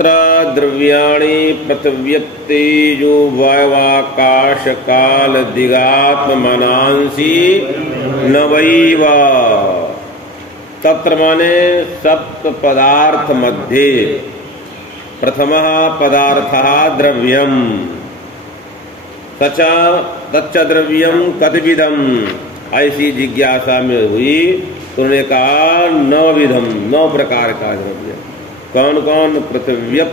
तत्र द्रव्याणि पृथिव्यप्तेजो वायवाकाश काल दिगात्मनांसि नवैव। तत्र माने सप्त पदार्थ मध्ये प्रथमः पदार्थः द्रव्यम् तच्च द्रव्यम कतिविधम, ऐसी जिज्ञासा में हुई तो उन्होंने कहा 9 विधम, 9 प्रकार का द्रव्य। कौन कौन? पृथिव्यप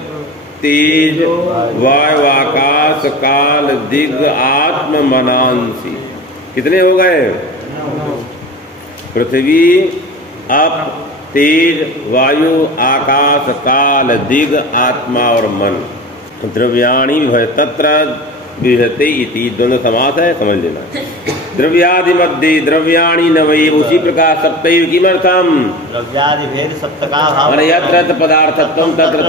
तेज वायु आकाश काल दिग आत्म मनांसी। कितने हो गए? पृथ्वी अप तेज वायु आकाश काल दिग आत्मा और मन। द्रव्याणि तत्र विहते इति द्वंद्व समास है, समझ लेना। द्रव्यादि मध्य द्रव्याणि नवैव, उसी प्रकार सप्तैव किमर्थम? द्रव्यादि भेद सप्तका भाव। यत्र पदार्थत्वं तत्र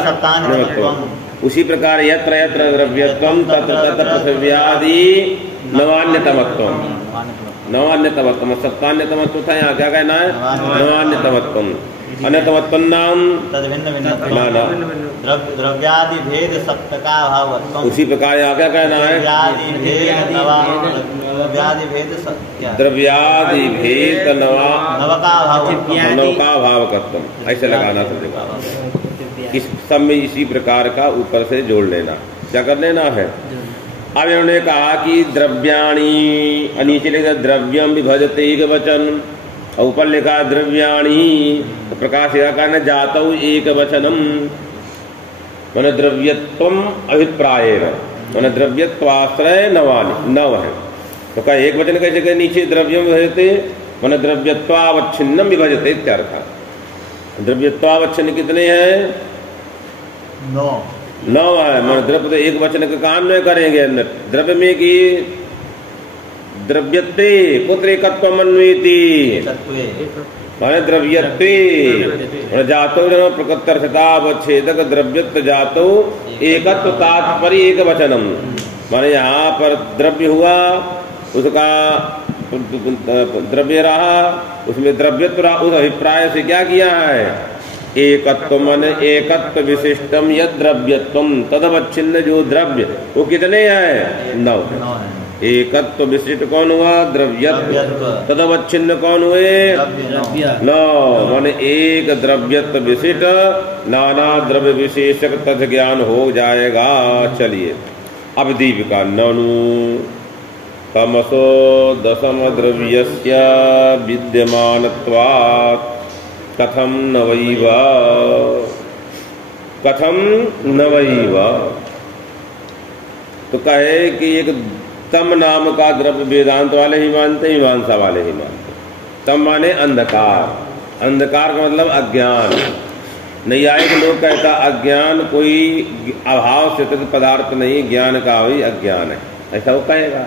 सप्तान्यत्वम्। उसी प्रकार यत्र यत्र द्रव्यत्वं तत्र तत्र पृथिव्यादि नवान्यतमत्वम्। नवान्यतमत्वम सप्तान्यतमत्व था, यहाँ क्या कहना है? नवान्यतमत्वम। अन्यतमत्वं नाम द्रव्यादि भेद सप्तका भाव। उसी प्रकार यहाँ क्या कहना है? द्रव्यादि भेद नवका भाव कर्तम, ऐसे लगाना समझेगा। इस सब में इसी प्रकार का ऊपर से जोड़ लेना। क्या कर लेना है? अब इन्होंने कहा कि द्रव्याणि, नीचे लिखा द्रव्यम विभजते एक वचन, और ऊपर लिखा द्रव्याणि, तो प्रकाश करना जातौ एक वचनम, मन द्रव्यत्वम अभिप्रायेण, मन द्रव्यत्वाश्रय नव है। तो क्या एक वचन कैसे कहे? नीचे द्रव्यम विभजते मन द्रव्यत्वावच्छिन्नम विभजते इत्यर्थ। द्रव्यत्वावच्छिन्न कितने हैं? 9 है। मन द्रव्य तो एक वचन का काम नहीं करेंगे। द्रव्य में की द्रव्यत्वे पुत्र एकत्वम अन्वेति, माने द्रव्यत्वे जातो प्रकृत्यर्थतावच्छेदक द्रव्यत्व जातो एकत्व तात्पर्य एक वचनम। माने यहाँ पर द्रव्य हुआ, उसका द्रव्य रहा, उसमें द्रव्यत्व रहा, उस अभिप्राय से क्या किया है? एकत्व मन एकत्व विशिष्टम यद द्रव्यत्वम तदवच्छिन्न, जो द्रव्य वो कितने हैं? 9। एकत्व विशिष्ट कौन हुआ? द्रव्यत्व। तदवच्छिन्न कौन हुए? 9। मन एक द्रव्यत्व विशिष्ट नाना द्रव्य विशेषक तथ ज्ञान हो जाएगा। चलिए अब दीपिका ननु तमसो दशम द्रव्यस्य विद्यमानत्वात् कथम नवैव, कथम नवैव। तो कहे कि एक तम नाम का द्रव्य वेदांत वाले ही मानते, मीमांसा वाले ही मानते। तम माने अंधकार, अंधकार का मतलब अज्ञान। नैयायिक लोग कहता अज्ञान कोई अभाव से पदार्थ नहीं, ज्ञान का वही अज्ञान है, ऐसा वो कहेगा।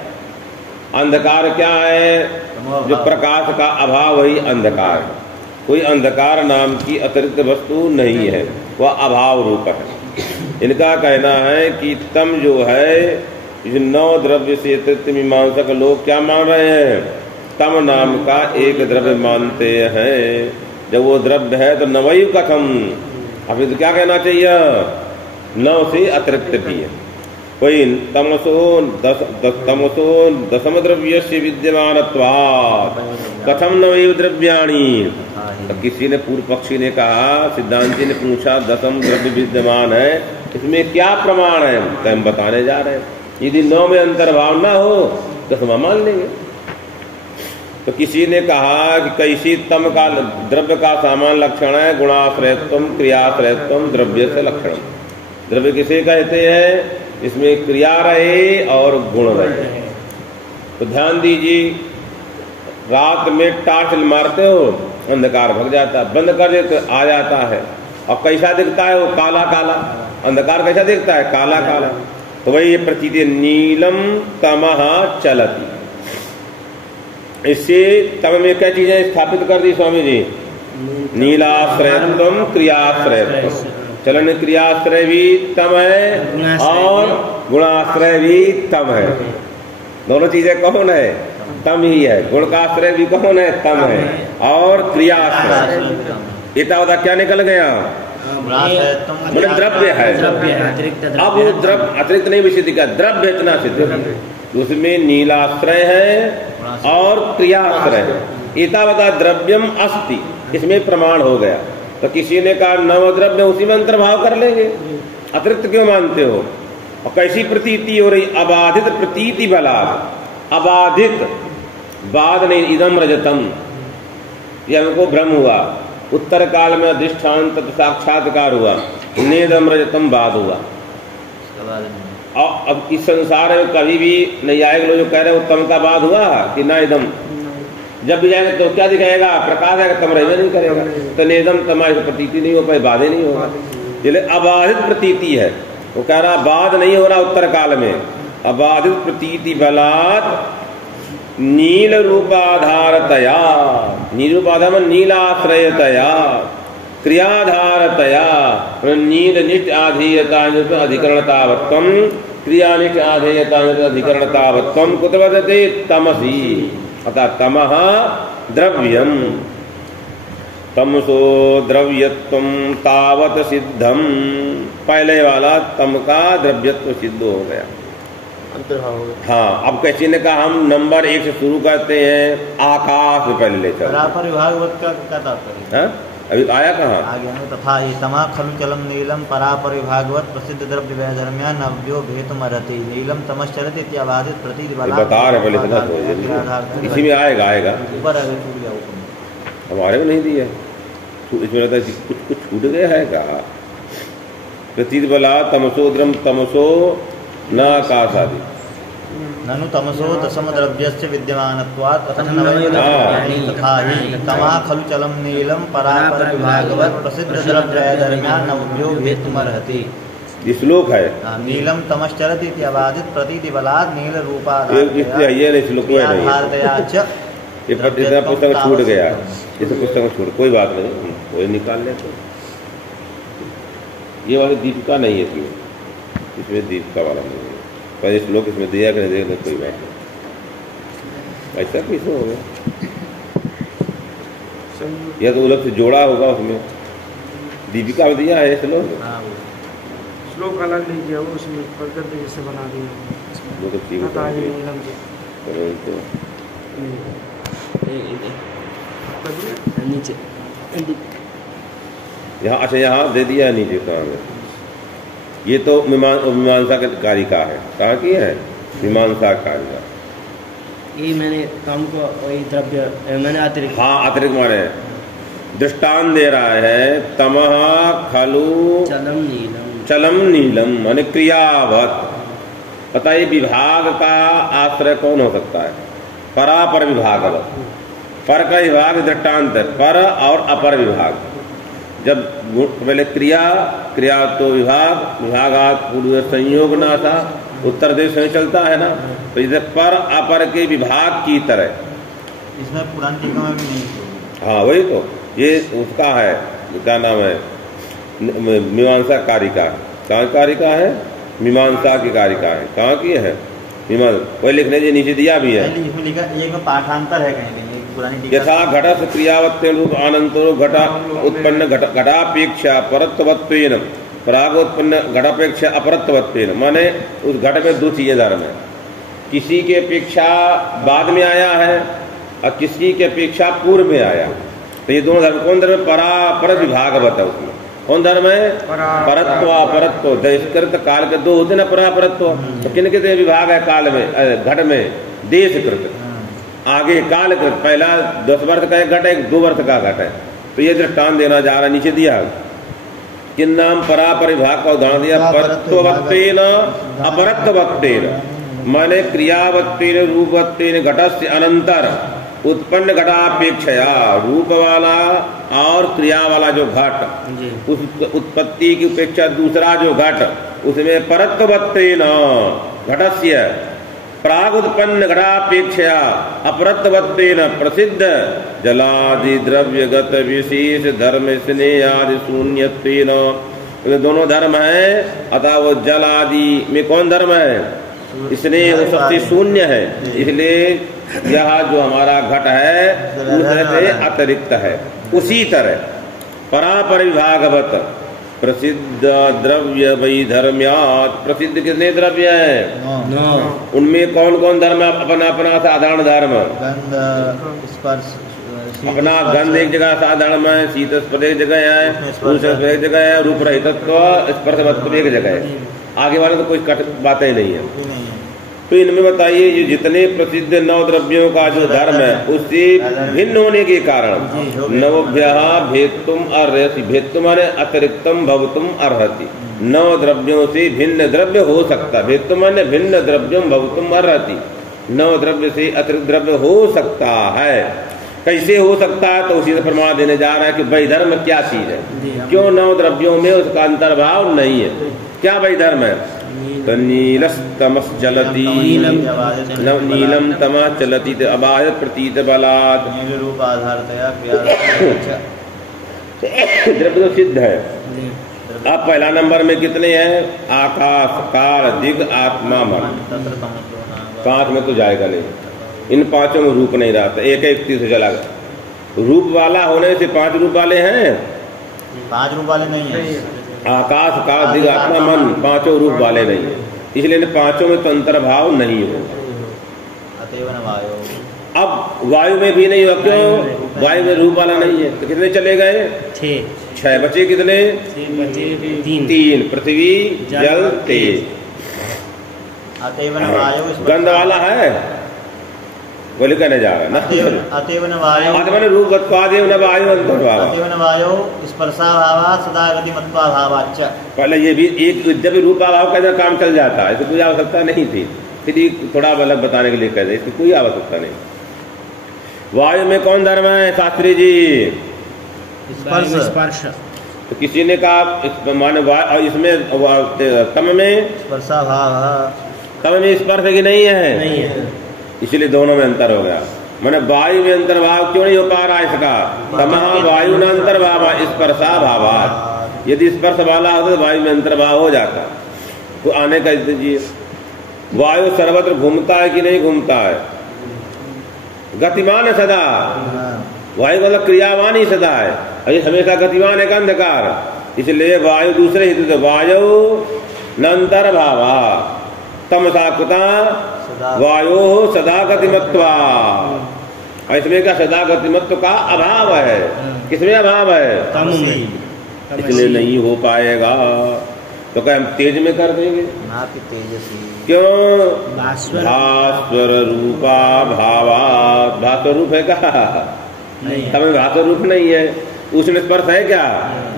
अंधकार क्या है? जो प्रकाश का अभाव वही अंधकार है। कोई अंधकार नाम की अतिरिक्त वस्तु नहीं है, वह अभाव रूप है। इनका कहना है कि तम जो है, 9 द्रव्य से अतिरिक्त मीमांसक लोग क्या मान रहे हैं? तम नाम का एक द्रव्य मानते हैं। जब वो द्रव्य है तो नवैव कथम, अभी तो क्या कहना चाहिए? 9 से अतिरिक्त भी है। कोई तमसो दशम द्रव्य से विद्यमानत्वात् कथम नवैव द्रव्याणि। तो किसी ने, पूर्व पक्षी ने कहा, सिद्धांति ने पूछा दशम द्रव्य विद्यमान है, इसमें क्या प्रमाण है? तो हम बताने जा रहे हैं। यदि 9 में अंतर्भाव ना हो तो हम मान लेंगे। तो किसी ने कहा कि कैसी तम का द्रव्य का सामान्य लक्षण है? गुणाश्रयत्वम क्रियाश्रयत्वम द्रव्य से लक्षण। द्रव्य किसे कहते हैं? इसमें क्रिया रहे और गुण रहे। तो ध्यान दीजिए, रात में टार्च मारते हो, अंधकार भग जाता है, बंद कर देते आ जाता है, और कैसा दिखता है? वो काला काला। अंधकार कैसा दिखता है? काला काला। तो वही ये प्रतीति नीलम तमः चलति। इससे तम में क्या चीजें स्थापित कर दी स्वामी जी? नीलाश्रयत्वम क्रियाश्रयत्वम। चलन क्रियाश्रय भी तम है और गुणाश्रय भी तम है। दोनों चीजें कौन है? तम ही है। गुण का आश्रय भी कौन है? तम है। और क्रियाश्रय, इतना क्या निकल गया? मतलब द्रव्य है। अब वो द्रव्य अतिरिक्त नहीं विषय दिखा, द्रव्य इतना सिद्ध, उसमें नीलाश्रय है और क्रियाश्रय है। एतावता द्रव्यम अस्ति, इसमें प्रमाण हो गया। तो किसी ने कहा नवद्रव्य, उसी में अंतर्भाव कर लेंगे, अतिरिक्त क्यों मानते हो? और कैसी प्रतीति हो रही? अबाधित प्रतीति बलात्, अबाधित बाद नहीं, इदम रजतम, यह हमको भ्रम हुआ। उत्तर काल में अधिष्ठान तत्व साक्षात्कार हुआ, नेदम रजतम बाद हुआ। और अब इस संसार में कभी भी नैयायिक लोग जो कह रहे हैं उत्तम का बाद हुआ कि ना इदम, जब भी जाएगा तो क्या दिखाएगा? प्रकाश है, तम रहना नहीं करेगा, तो नेदम तमा प्रतीति नहीं हो पाए, बाधे नहीं होगा। इसलिए अबाधित प्रतीति है, वो कह रहा बाद नहीं हो रहा उत्तर काल में। अबाधित प्रतीति बलात् नील रूपाधारतया, नील रूपाधार में नीलाश्रयतया, क्रियाधारतया, नील निष्ठ आधेयता अधिकरणतावत्वम, क्रियानिष्ठ आधेयता अधिकरणतावत्वम कुतवदते तमसी, अतः तमः द्रव्यम, तमसो द्रव्यत्वम तावत सिद्धम। पहले वाला तम का द्रव्यत्व सिद्ध हो गया। हाँ, अब किसी ने कहा हम नंबर 1 से शुरू करते हैं, आकाश में पहले ले चलो। परापर विभागवत का क्या तात्पर्य? हाँ, अभी आया कहाँ? आगे तथा ये तमा खलु चलम नीलम परापर विभागवत प्रसिद्ध द्रव्य वैधर्म्या नव्यो भेतुमरति नीलम तमश्चरति इत्याबाधित प्रतीति बलात्। बता रहे पहले समझ, इसी में आएगा आएगा। ऊपर आगे छूट गया, ऊपर हमारे में नहीं दिया, इसमें रहता है कुछ छूट गया है का? प्रतीति बलात् तमसोद्रम तमसो न आकाशादि, ननु तमसो दशम द्रव्यस्य विद्यमानत्वात् तथा ही तमा खलु चलम नीलम परापर विभागवत प्रसिद्ध द्रव्य वैधर्म्या नव्यो भेतुमर्हति। ये श्लोक है। नीलम तमश्चरति इत्याबाधित प्रतीति बलात् नील रूपाधारतया, ये नहीं श्लोक है, ये पुस्तक छूट गया, इस पुस्तक छूट, कोई बात नहीं, कोई निकाल ले। तो ये वाली दीपिका नहीं है, इसमें दीपिका वाला नहीं है, पर इस श्लोक इसमें दिया कि नहीं दिया कोई बात नहीं, ऐसा कैसे हो गया? या तो अलग से जोड़ा होगा, उसमें दीपिका में दिया है श्लोक, श्लोक अलग नहीं किया, वो उसमें प्रकृति जैसे बना दिया वो तो ठीक नीचे यहाँ। अच्छा, यहाँ दे दिया नीचे कहाँ में? ये तो मीमांसा की कारिका है। कहाँ की है? मीमांसा कारिका। ये मैंने काम को वही द्रव्य मैंने अतिरिक्त, हाँ अतिरिक्त माने दृष्टांत दे रहा है। तमः खलु चलम नीलम, चलम नीलम माने क्रियावत। पता ये विभाग का आश्रय कौन हो सकता है? परापर विभागवत। पर का विभाग दृष्टांत है, पर और अपर विभाग। जब पहले क्रिया तो विभागात पूर्व संयोग ना था, उत्तर देश में चलता है ना, तो इधर पर अपर के विभाग की तरह इसमें पुरानी टीका में भी नहीं। हाँ वही तो, ये उसका है, क्या नाम है? मीमांसा कारिका। कहाँ कारिका है? मीमांसा की कारिका है। कहाँ की है? मीमांसा। वही लिखने जो नीचे दिया भी है, इसमें लिखा एक में पाठांतर है कहीं यथा घटस क्रियावत्तेन रूप आनंतरो घटा उत्पन्न घटापेक्षा परत्वत्वेन प्रागोत्पन्न घटापेक्षा अपरत्वत्वेन, माने उस घट में दो चीजें धर्म है। किसी के अपेक्षा बाद में आया है और किसी के अपेक्षा पूर्व में आया, तो ये दोनों धर्म कौन धर्म? परापर विभागवत है। उसमें कौन धर्म है? परत्व अपरत्व। देशकृत काल के दो होते ना परापरत्व, तो किन कितने विभाग है काल में? घट में देशकृत, आगे काल कृत। पहला 10 वर्ष का एक घट है, 2 वर्ष का घट है। तो ये दृष्टांत देना जा रहा, नीचे दिया किन नाम परापर विभाग का उदाहरण दिया। परत्वत्तेन अपरत्वत्तेन माने क्रियावत्तेन रूपवत्तेन घटस्य अनंतर उत्पन्न घटापेक्षया, रूप वाला और क्रिया वाला जो घट, उस उत्पत्ति की अपेक्षा दूसरा जो घट, उसमें परत्वत्तेन घटस्य प्राग उत्पन्न घटापेक्षया अपरत्वत्तेन प्रसिद्ध जलादि द्रव्यगत विशेष धर्म स्नेहादि शून्यत्वेन, दोनों धर्म है। अतः वो जल आदि में कौन धर्म है? स्नेह वो सबसे शून्य है, इसलिए यह जो हमारा घट है दूसरे से अतिरिक्त है। उसी तरह परापर विभागवत प्रसिद्ध द्रव्य वैधर्म्यात्, प्रसिद्ध कितने द्रव्य हैं? उनमें कौन कौन धर्म? अपना अपना साधारण धर्म। गंध स्पर्श अपना गंध एक जगह साधारण है, शीत स्पर्श एक जगह है, उष्ण स्पर्श एक जगह है, रूप रहितत्व स्पर्शवत्व एक जगह है। आगे वाले तो कोई कट बातें नहीं है। तो इनमें बताइए ये जितने प्रसिद्ध 9 द्रव्यों का जो धर्म है उससे भिन्न होने के कारण नवभ्य भेत्तुम अर्हति, भेत्तुम माने अतिरिक्तम भवतुम अर्हति, 9 द्रव्यों से भिन्न द्रव्य हो सकता। भेत्तुम माने भिन्न द्रव्यम भवतुम अर्हति, 9 द्रव्य से अतिरिक्त द्रव्य हो सकता है। कैसे हो सकता है? तो उसी से प्रमाण देने जा रहा है कि वैधर्म क्या चीज है, क्यों 9 द्रव्यों में उसका अंतर्भाव नहीं है। क्या वैधर्म है? तो नीलस्तमस चलती, नीलम तमः चलती अबाध प्रतीत बलात्, नील रूप आधारतया द्रव्य तो सिद्ध है। अब पहला नंबर में कितने हैं? आकाश, काल, दिग, आत्मा, मन। 5 में तो जाएगा नहीं। इन 5 में रूप नहीं रहता, एक एक तीर से चला गया। रूप वाला होने से 5 रूप वाले हैं? 5 रूप वाले नहीं है। आकाश, काल, दिग, आत्मा, मन 5 रूप वाले नहीं है, इसलिए 5 में तो अंतर्भाव नहीं होगा। अतएव न वायु। अब वायु में भी नहीं होगा, क्यों? वायु में रूप वाला नहीं है। तो कितने चले गए? 6 बचे। कितने? 3 पृथ्वी, जल, तेज। अतएव न वायु गंध वाला है, बोले कहने जा रहा है। अतएव न वायु, अतएव न रूपत्वादेव न वायु अंतर्भाव। अतएव न वायु स्पर्शाभावात् सदा गतिमत्वाभावाच्च। पहले ये भी एक जब रूपाभाव का काम चल जाता है, इसकी कोई आवश्यकता नहीं थी, फिर थोड़ा अलग बताने के लिए कहते इसकी कोई आवश्यकता नहीं। वायु में कौन धर्म है शास्त्री जी? स्पर्श। तो किसी ने कहा माने इसमें तम में स्पर्शाभाव, तम में स्पर्श है कि नहीं है? इसलिए दोनों में अंतर हो गया। मैंने वायु में अंतर्भाव क्यों नहीं हो पा रहा इसका? तमः वायु न अंतर्भाव स्पर्शा भावात्। यदि स्पर्श वाला होता तो वायु में अंतर्भाव हो जाता। तो आने का दीजिए, वायु सर्वत्र घूमता है कि नहीं घूमता है? गतिमान है सदा। वायु मतलब क्रियावान ही सदा है, अभी हमेशा गतिमान है अंधकार। इसलिए वायु दूसरे हेतु से वायु न अंतर्भावा तमसा कुता वायु सदा गतिमत्वा। इसमें क्या सदा गतिमत्व का अभाव है? किसमें अभाव है? इसलिए नहीं हो पाएगा। तो क्या हम तेज में कर देंगे? क्यों? भास्वर रूपा भावात्। भास्वर रूप है क्या? हमें भास्वर रूप नहीं है। उसमें स्पर्श है क्या?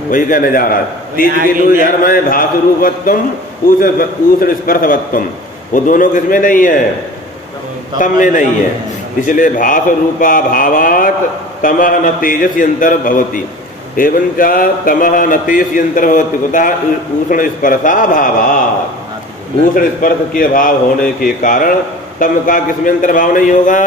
वही कहने जा रहा है। तेज के 2 धर्म है, भास्वर रूपत्वम, उष्ण स्पर्शवत्वम। वो दोनों किसमें नहीं है? तम में नहीं है। इसलिए भास्वर रूपा भावात् तमः न तेजसी अंतर्भवति एवं च तमः न तेजसी अंतर्भवति कुतः उष्ण स्पर्शा भावात्। उष्ण स्पर्श के अभाव होने के कारण तम का किसमें अंतर्भाव नहीं होगा?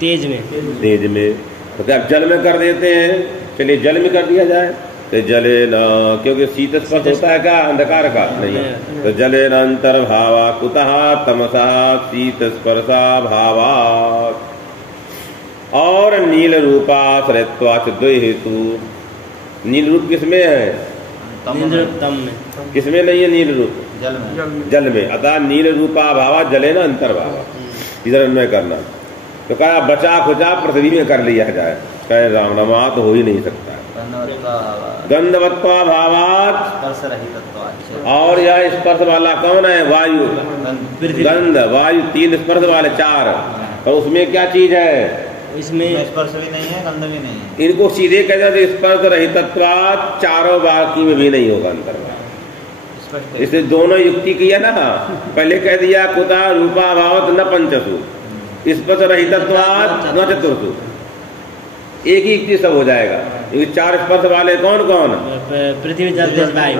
तेज में। तेज में। तो क्या जल में कर देते हैं? चलिए जल में कर दिया जाए। तो जले न, क्योंकि शीत स्पर्श होता है क्या अंधकार का? नहीं। तो जले न अंतर्भावा कुतः तमसा शीत स्पर्शा भावात्। और नील रूपाश्रयत्वाच्च 2 हेतु। नील रूप किसमें है? तम में। किसमें नहीं है नील रूप? जल में। जल में। अतः नील रूपाभावा जले न अंतर्भावा, इधर अन्वय करना। तो कहा बचा खुचा पृथ्वी में कर लिया जाए। कहे राम रमा तो हो ही नहीं सकता। गंधवत्वा भावात्। और यह स्पर्श वाला कौन है? वायु। गंध वायु 3 स्पर्श वाले 4। और उसमें क्या चीज है? इसमें स्पर्श भी नहीं है, गंध भी नहीं है। इनको सीधे कहते स्पर्श रहितत्वात्, चारों बाकी में भी नहीं होगा अंतर्भाव। इसलिए दोनों युक्ति किया ना। पहले कह दिया कुता रूपा भावत न पंचसु, स्पर्श रहितत्वात् न चतुर्सु। एक ही युक्ति सब हो जाएगा। 4 स्पर्श वाले कौन कौन? पृथ्वी जल तेज वायु।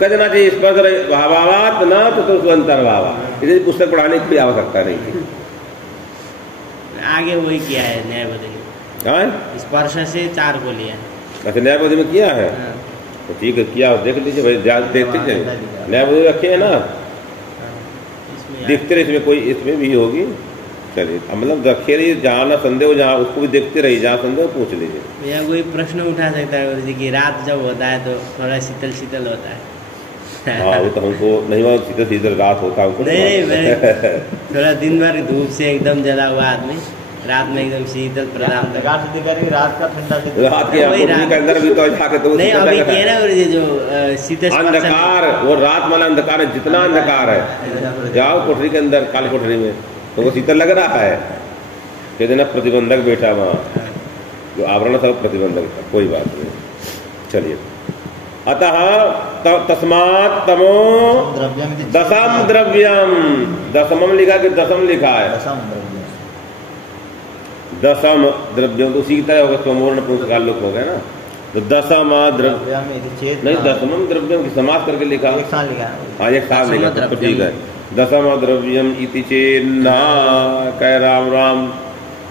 कहना चाहिए स्पर्श भावात् न चतुर्सु अंतर्भावा। इसलिए पुस्तक पढ़ाने की कोई आवश्यकता नहीं थी। आगे वही किया है न्यायबोधि में। स्पर्श से 4 को लिया। अच्छा न्यायबोधि में किया है? तो ठीक है, किया देख लीजिए भाई, देखते जाइए। न्यायबोधि रखे है ना, देखते रहे। इसमें कोई इसमें भी होगी चलिए, मतलब रखिए रही, जहाँ ना संदेह हो जहाँ उसको भी देखते रहिए, जहाँ संदेह हो पूछ लीजिए। भैया कोई प्रश्न उठा सकता है गुरुजी कि रात जब होता है तो थोड़ा शीतल शीतल होता है। हाँ, वो तो हमको नहीं हुआ, सीधे सीधे रात होता है हमको नहीं, थोड़ा दिन भर धूप से एकदम जला हुआ आदमी, रात में एकदम शीतल प्रदान रात का ठंडा रात के अंदर भी तो जाके तो नहीं, अभी क्या ना गुरुजी जो शीतल अंधकार, वो रात वाला अंधकार है, जितना अंधकार है, जाओ कोठरी के अंदर, काल कोठरी में, तो वो शीतल लग रहा है। कहते ना प्रतिबंधक बैठा वहाँ, जो आवरण था प्रतिबंधक था, कोई बात नहीं। चलिए, अतः तस्मात् तमो दशम द्रव्यम, दशमम लिखा कि दशम लिखा है, दशम द्रव्यम, तो उसी की तरह होगा, स्वमूर्ण पुंसकाल लोग हो गए ना, तो दशम द्रव्यम नहीं, दशमम द्रव्यम की समास करके लिखा, हाँ एक साथ लिखा तो ठीक है। दशम द्रव्यम इति चेन्ना, कह राम राम,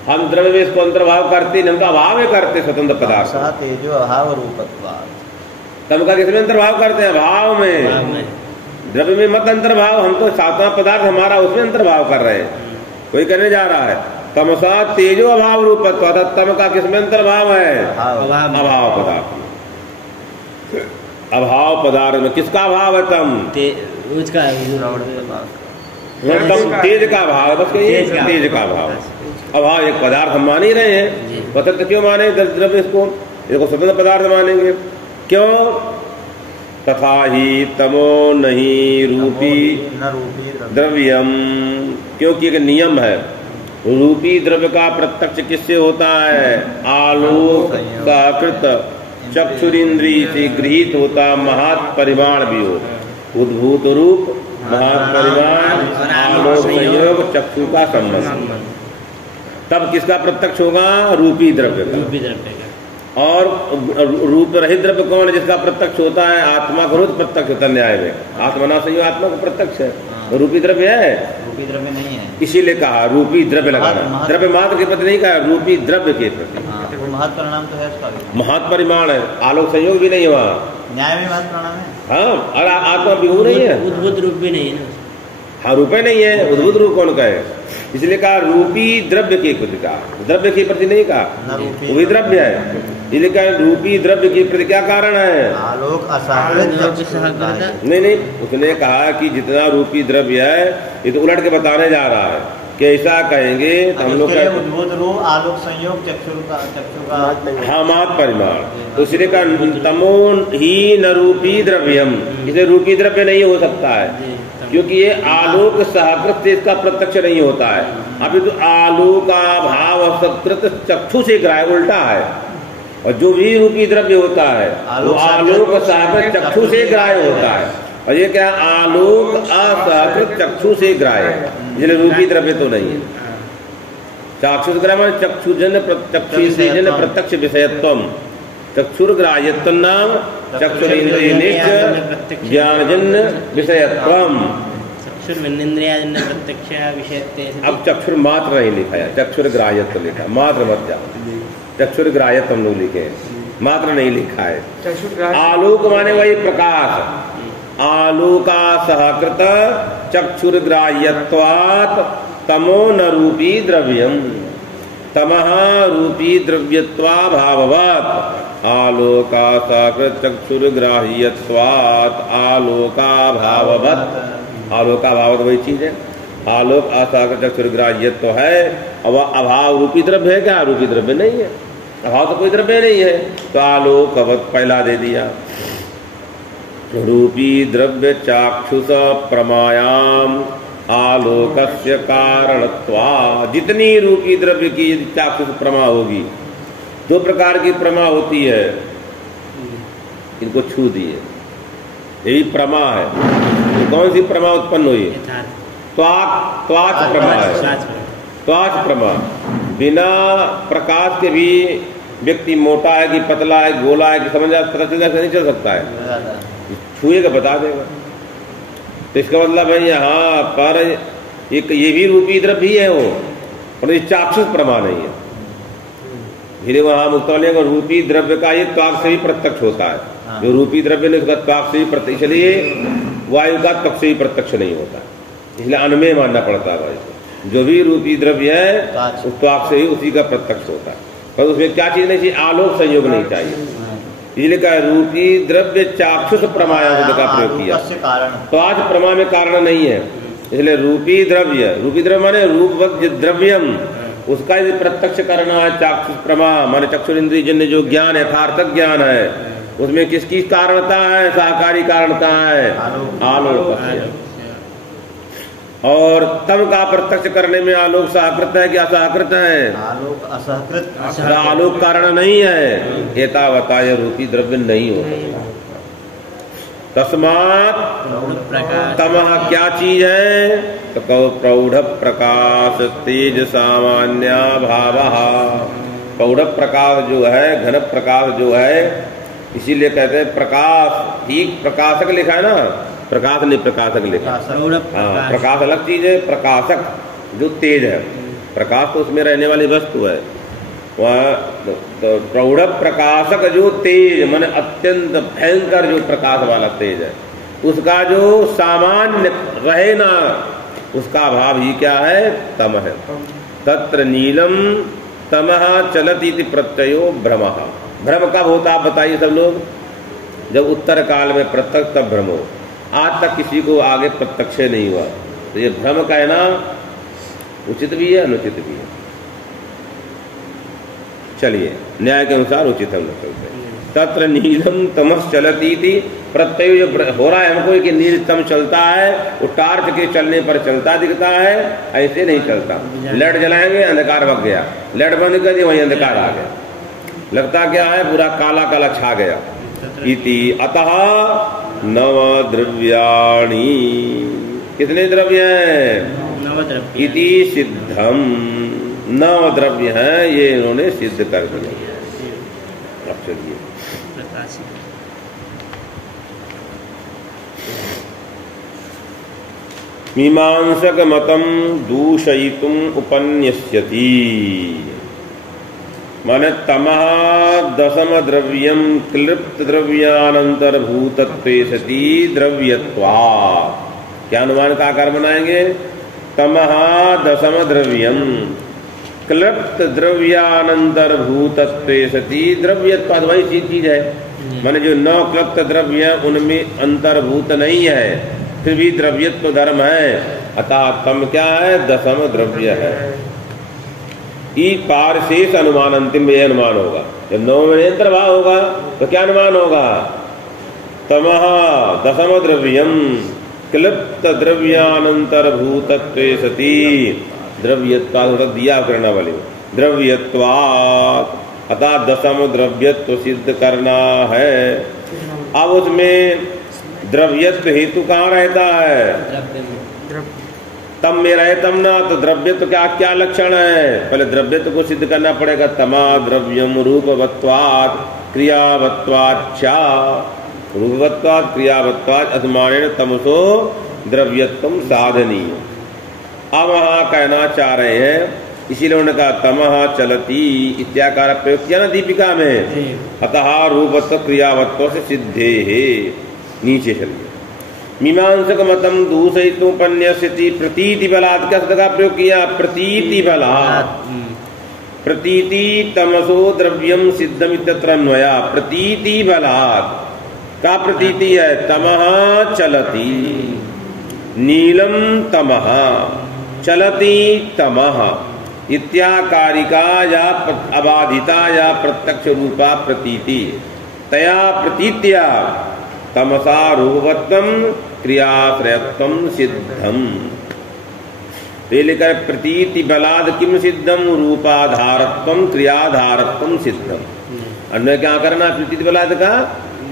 हम द्रव्य में इसको अंतर्भाव करते, इनका अभाव में करते स्वतंत्र पदार्थ, तेजो अभाव रूपत्वात्, तम का किसमें अंतर्भाव करते हैं? भाव में। द्रव्य में मत अंतर्भाव, हम तो सातवां पदार्थ हमारा उसमें अंतर्भाव कर रहे हैं। कोई कहने जा रहा है तमसा तेजो अभाव रूपत्व, तम का किसमें अंतर्भाव है? अभाव पदार्थ में। अभाव पदार्थ में किसका अभाव है? तम, उसका तम तेज का अभाव, बस तेज का अभाव। अभाव एक पदार्थ हम मान ही रहे हैं, पता तो क्यों माने द्रव्य, इसको स्वतंत्र पदार्थ मानेंगे क्यों? तथा ही तमो नहीं रूपी द्रव्यम, क्योंकि एक नियम है, रूपी द्रव्य का प्रत्यक्ष किससे होता है? आलोक सहकृत चक्षुरिंद्रिय से गृहीत होता महत् परिमाण भी हो, उद्भूत रूप महत् परिमाण आलोक संयोग चक्षु का संबंध, तब किसका प्रत्यक्ष होगा? रूपी द्रव्य का। और रूप रहित द्रव्य कौन है जिसका प्रत्यक्ष होता है? आत्मा का रूप प्रत्यक्ष होता है न्याय में, आत्मना संयोग आत्मा का प्रत्यक्ष है, रूपी द्रव्य है, रूपी द्रव्य नहीं है, इसीलिए कहा रूपी द्रव्य लगाना, द्रव्य मात्र के प्रति नहीं कहा, रूपी द्रव्य के प्रति। महत् परिणाम तो है उसका, महत् परिमाण है, आलोक संयोग भी नहीं हुआ, न्याय में महत् परिणाम है, हाँ, और आत्मा विभू नहीं है, उद्भूत रूप भी नहीं है, हाँ रूपे नहीं है, उद्भूत रूप कौन का है? इसलिए कहा रूपी द्रव्य के प्रति कहा, द्रव्य के प्रति नहीं कहा, वो भी द्रव्य है, इसलिए कहा रूपी द्रव्य के प्रति क्या कारण है? आलोक नहीं, उसने कहा कि जितना रूपी द्रव्य है, ये तो उलट के बताने जा रहा है कि ऐसा कहेंगे तो हम लोग उद्भूत रूप आलोक संयोग चक्षु का हाँ महत् परिमाण, तो इसलिए कहा तमो ही न रूपी द्रव्यम, इसे रूपी द्रव्य नहीं हो सकता है, क्योंकि ये आलोक सहकृत से इसका प्रत्यक्ष नहीं होता है। अभी तो आलोक का भाव सकृत चक्षु से ग्राह्य, उल्टा है, और जो भी रूपी द्रव्य होता है वो आलोक सहकृत चक्षु से ग्राह्य होता है, और ये क्या? आलोक असहकृत चक्षु से ग्राह्य, इसलिए रूपी द्रव्य तो नहीं है। चक्षुर्ग्राह्य चक्षुजन्य प्रत्यक्ष विषयत्वम, चक्षुर्ग्राह्यत्व नाम चक्षुरिंद्रियनिष्ठ ज्ञानजन्य विषयत्वम, चक्षुर्विन्द्रियाजन्य प्रत्यक्ष विषयत्व। अब चक्षुर मात्र नहीं लिखा है, चक्षुर्ग्राह्यत्व लिखा, मात्र मत जाओ, चक्षुर्ग्राह्यत्व हम लोग लिखे, मात्र नहीं लिखा है। आलोक माने वही प्रकाश, आलोका सहकृत चक्षुर्ग्राह्यत्वात् तमो न रूपी द्रव्यम, तमः रूपी द्रव्यत्वा भाववत् आलोका सहकृत चक्षुर्ग्राह्यत्वात् आलोका भाववत्, आलोका भाववत् वही चीज है, आलोक असहकृत चक्षुर्ग्राह्यत्व है, अब अभाव रूपी द्रव्य है क्या? रूपी द्रव्य नहीं है, अभाव तो कोई द्रव्य नहीं है, तो आलोक अवत पहला दे दिया। रूपी द्रव्य चाक्षुष प्रमायाम आलोकस्य कारणत्वा, जितनी रूपी द्रव्य की चाक्षुष प्रमा होगी, दो प्रकार की प्रमा होती है, इनको छू दिए, यही प्रमा है। तो कौन सी प्रमा उत्पन्न हुई? त्वाच प्रमा है, त्वाच प्रमा। बिना प्रकाश के भी व्यक्ति मोटा है कि पतला है, गोला है कि समझ पता नहीं चल सकता है, छुएगा बता देगा। तो इसका मतलब है यहाँ पर एक ये भी रूपी द्रव्य ही है वो, और ये चाक्षुष प्रमा नहीं है। धीरे वहां मुक्तौलिया को रूपी द्रव्य का ये त्वक से भी प्रत्यक्ष होता है, जो रूपी द्रव्य ने उसका त्वक से भी प्रत्यक्ष, इसलिए वायु का त्वक से भी प्रत्यक्ष नहीं होता, इसलिए अनमेय मानना पड़ता है वायु को। जो भी रूपी द्रव्य है त्वाच। उस त्वाक से ही उसी का प्रत्यक्ष होता है, पर उसमें क्या चीज नहीं चाहिए, आलोक संयोग नहीं चाहिए। इसलिए कहा रूपी द्रव्य चाक्षुष प्रमाया शब्द का प्रयोग किया। त्वाच प्रमा में कारण नहीं है, इसलिए रूपी द्रव्य माने रूपवत द्रव्यम, उसका यदि प्रत्यक्ष करना है चाक्षुष प्रमा माने चक्षुरेंद्रिय जन्य जो ज्ञान यथार्थक ज्ञान है, उसमें किसकी कारणता है, सहकारी कारणता है, आलोक है। और तम का प्रत्यक्ष करने में आलोक सहकृत है क्या असहकृत है, आलोक असहकृत, आलोक कारण नहीं है, एतावता यह रूपी द्रव्य नहीं होता। तस्मात् तमः क्या चीज है, तो कहो प्रौढ़ प्रकाश तेज सामान्य भावः। प्रौढ़ प्रकाश जो है, घन प्रकाश जो है, इसीलिए कहते हैं प्रकाश, ठीक प्रकाशक लिखा है ना, प्रकाश नहीं प्रकाशक लिखा। हाँ, प्रकाश अलग चीज है, प्रकाशक जो तेज है, प्रकाश तो उसमें रहने वाली वस्तु है। वह तो प्रौढ़ प्रकाशक जो तेज माने अत्यंत भयंकर जो प्रकाश वाला तेज है, उसका जो सामान्य रहे ना, उसका भाव ही क्या है, तम है। तत्र नीलम तमः चलति प्रत्ययो भ्रमः। भ्रम कब होता आप बताइए सब लोग, जब उत्तर काल में प्रत्यक्ष तब भ्रम हो। आज तक किसी को आगे प्रत्यक्ष नहीं हुआ, तो ये भ्रम कहना उचित भी है अनुचित भी है। चलिए न्याय के अनुसार उचित हम लोग चलते हैं। तत्र नीलम तमस चलती थी, प्रत्यय जो हो रहा है हमको कि नील तम चलता है, वो टार्च के चलने पर चलता दिखता है, ऐसे नहीं चलता। लाइट जलाएंगे अंधकार भग गया, लाइट बंद कर दी वही अंधकार आ गया, लगता क्या है पूरा काला काला छा गया। इति अतः नव द्रव्याणि, कितने द्रव्य हैं, इति सिद्धम, नव द्रव्य हैं, ये इन्होंने सिद्ध कर दिया। अब चलिए मीमांसक मतम दूषयितुम उपन्यस्यति, माने तमः दशम द्रव्यम क्लिप्त द्रव्यानंतर्भूतत्वे सति द्रव्यत्वात्। क्या अनुमान का आकार बनाएंगे, तमः दशम द्रव्यम क्लिप्त द्रव्यानंतर्भूतत्वे सति द्रव्यत्वात्, वही चीज है। माने जो 9 क्लिप्त द्रव्य उनमें अंतर्भूत नहीं है, फिर भी द्रव्यत्व धर्म है, अतः तम क्या है, दशम द्रव्य है। ई पार शेष अनुमान, अंतिम में यह अनुमान होगा। जब 9 में अंतर्भाव होगा तो क्या अनुमान होगा, तमः दशम द्रव्यम क्लिप्त द्रव्यानंतर्भूतत्वे सति द्रव्यत्वात्, दिया करना वाले द्रव्यत्वात्, अतः दशम द्रव्यत्व सिद्ध करना है। अब उसमें द्रव्यत्व हेतु कहाँ रहता है, तम में रहे तम ना, तो द्रव्य तो क्या क्या लक्षण है, पहले द्रव्य को सिद्ध करना पड़ेगा। तमा द्रव्यम रूपवत्वात् क्रियावत्वाच्चा, रूपवत्वात् क्रियावत्वात् अस्मानेन तमसो द्रव्यत्वम साधनीय। अब वहां कहना चाह रहे हैं, इसीलिए उन्होंने कहा तमः चलती इत्याकार प्रयोग किया ना दीपिका में, अतः रूपत्व क्रियावत्व से सिद्धे है। नीचे चलिए, मीमांसक मतम दूषयितुमुपन्यस्यति प्रतीति बलात्, क्या शब्द का प्रयोग किया, प्रतीति बलात्। प्रतीति तमसो द्रव्यम सिद्धम इत्यत्र अन्वया, प्रतीति बलात् का प्रतीति है, तमः चलति, नीलम तमः चलति तमः इत्याकारिका या अबाधिता या प्रत्यक्ष रूपा प्रतीति, तया प्रतीत्या तमसा रूपवत्तम क्रियाश्रयत्वम सिद्धम। ये लेकर प्रतीति बलाद किम सिद्धम, रूपाधारत्वम क्रियाधारत्वम सिद्धम। अन्य क्या करना, प्रतीति बलाद का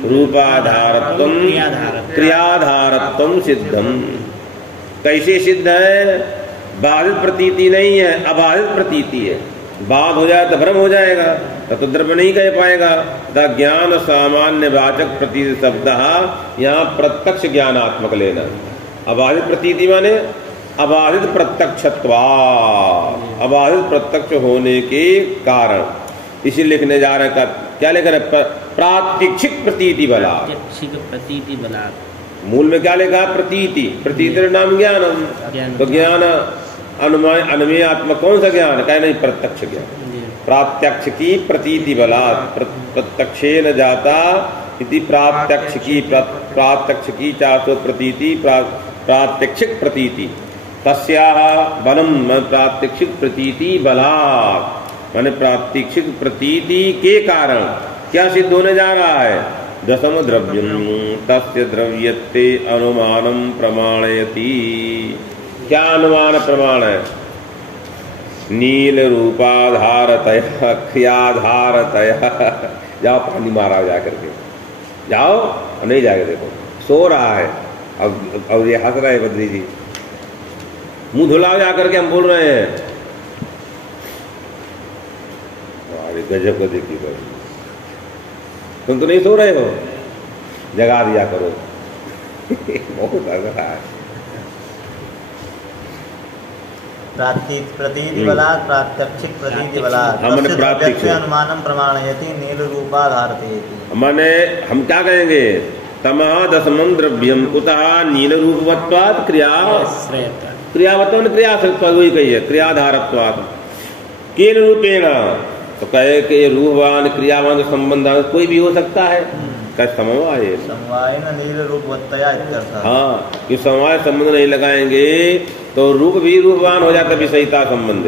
रूपाधारत्वम क्रियाधारत्वम सिद्धम। कैसे सिद्ध है, बाधित प्रतीति नहीं है, अबाधित प्रतीति है। बाध हो जाए तो भ्रम हो जाएगा, तो द्रव्य नहीं कह पाएगा। द ज्ञान सामान्य वाचक प्रतीति शब्द यहाँ प्रत्यक्ष ज्ञानात्मक लेना। अबाधित प्रतीति माने अबाधित प्रत्यक्षत्वा, अबाधित प्रत्यक्ष होने के कारण, इसी लिखने जा रहे हैं। क्या लिख रहे हैं, प्रात्यक्षिक प्रतीति बला, प्रतीति बला। मूल में क्या लिखा, प्रतीति, प्रतीति नाम ज्ञानम, तो ज्ञान अनुमान अन्वयात्मक कौन सा ज्ञान? कहे नहीं, प्रत्यक्ष ज्ञान। प्रात्यक्ष की प्रतीति बलात् प्रत्यक्षे न जाता इति प्रात्यक्ष की चासो प्रतीति प्रात्यक्षिक प्रतीति तस्याह बलम प्रात्यक्षिक प्रतीति बलात्, माने प्रात्यक्षिक प्रतीति के कारण क्या सिद्ध होने जा रहा है? दशम द्रव्यम तस्य द्रव्यत्ते अनुमानम प्रमाणयति। क्या अनुमान प्रमाण है? नील रूपाधारतय क्रियाधारतय। जाओ पानी मारा जा करके, जाओ। नहीं जाके देखो, सो रहा है। अब ये हंस रहे बद्री जी, मुंह धुलाओ जा करके, हम बोल रहे हैं। अरे गजब को देखिए, तुम तो नहीं सो रहे हो, जगा दिया करो। बहुत हंस रहा है। प्रतीति बलात् प्रात्यक्षिक प्रतीति बलात् हमने प्रात्यक्षिक अनुमानम प्रमाणयति नील रूपाधारतेति। माने हम क्या कहेंगे? तमः दशमं द्रव्यम कुतः नील रूपवत्वात् क्रियावत्व क्रियाश्रयत्वात्, वही कहिए क्रियाधारत्वात्। केन रूपेण? तो कहे कि रूपवान क्रियावान संबंध कोई भी हो सकता है। समवाय समवायेन नील रूपवत्तया इत्यर्थः। हाँ, कि समवाय संबंध नहीं लगाएंगे तो रूप भी रूपवान हो जाता, विषयिता संबंध।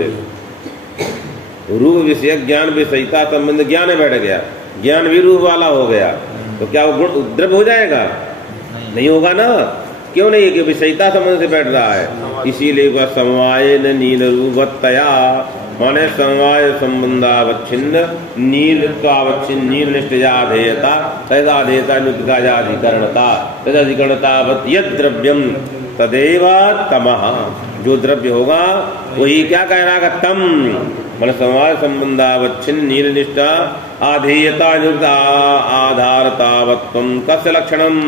रूप विषय ज्ञान विषयिता संबंध, ज्ञान में बैठ गया, ज्ञान भी रूप वाला हो गया, तो क्या वो गुण द्रव्य हो जाएगा? नहीं होगा ना। क्यों नहीं? कि विषयिता संबंध से बैठ रहा है। इसीलिए वह समवायेन नील रूपवत्तया, माने समवाय संबंधावच्छिन्न नीलत्वावच्छिन्न नील निष्ठयाधेयता तदाधेयता नित्याधिकरणता तदाधिकरणतावत् यद द्रव्यम तदेव तमः। जो द्रव्य होगा वही क्या कह रहा है? तम, माने समवाय संबंधावच्छिन्न नील निष्ठा आधेयता आधारतावत्वम कस्य लक्षणम?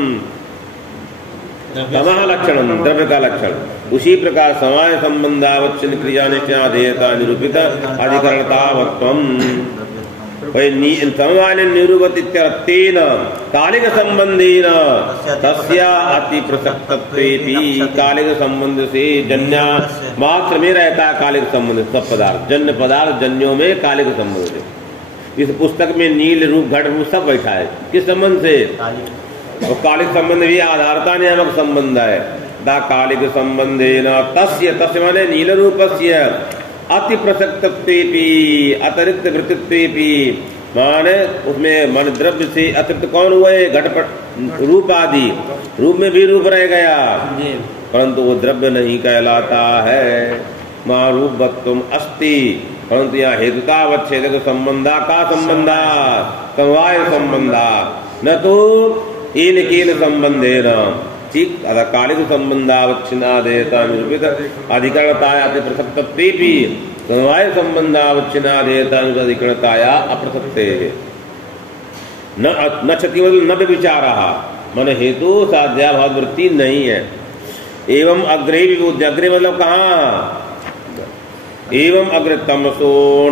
तमः लक्षणम, द्रव्य का लक्षण। उसी प्रकार समवाय संबंधावच्छिन्न क्रिया निश्चयाधेयता निरूपित अधिकरणतावत्वम समवाय निरूपितेन कालिक संबंधेन तस्या अति प्रसक्तत्वेपि। कालिक संबंध से जन्या मात्र में रहता है कालिक संबंध। सब पदार्थ जन्य पदार्थ जन्यों में कालिक संबंध है। इस पुस्तक में नील रूप घट रूप सब बैठा है, किस संबंध से? और कालिक संबंध भी आधारता नियामक संबंध है। दा कालिक संबंधेन तस्य, तस्य माने नील रूपस्य अति प्रसक्तत्वेपि अतिरिक्त वृत्तित्वेपि, माने उसमें मन द्रव्य से अतिरिक्त कौन हुए? घटपट रूप आदि, रूप में भी रूप रह गया, परंतु वो द्रव्य नहीं कहलाता है। मां रूपत्वम अस्ति, परंतु यहाँ हेतुतावच्छेदक संबंधा का संबंधा? समवाय संबंधा, न तो इन केन संबंधेन। ठीक, अतः कालिक संबंधावच्छिन्नादेयता निरूपित अधिकरणताया अतिप्रसक्तत्वेपि समवाय संबंधावच्छिन्नादेयता अधिकरणताया अप्रसक्तेः न क्षति न विचारः, मन हेतु साध्याभाव वृत्ति नहीं है। एवं अग्रे विबुद्ध, अग्रे मतलब कहाँ? एवं अग्र तमसो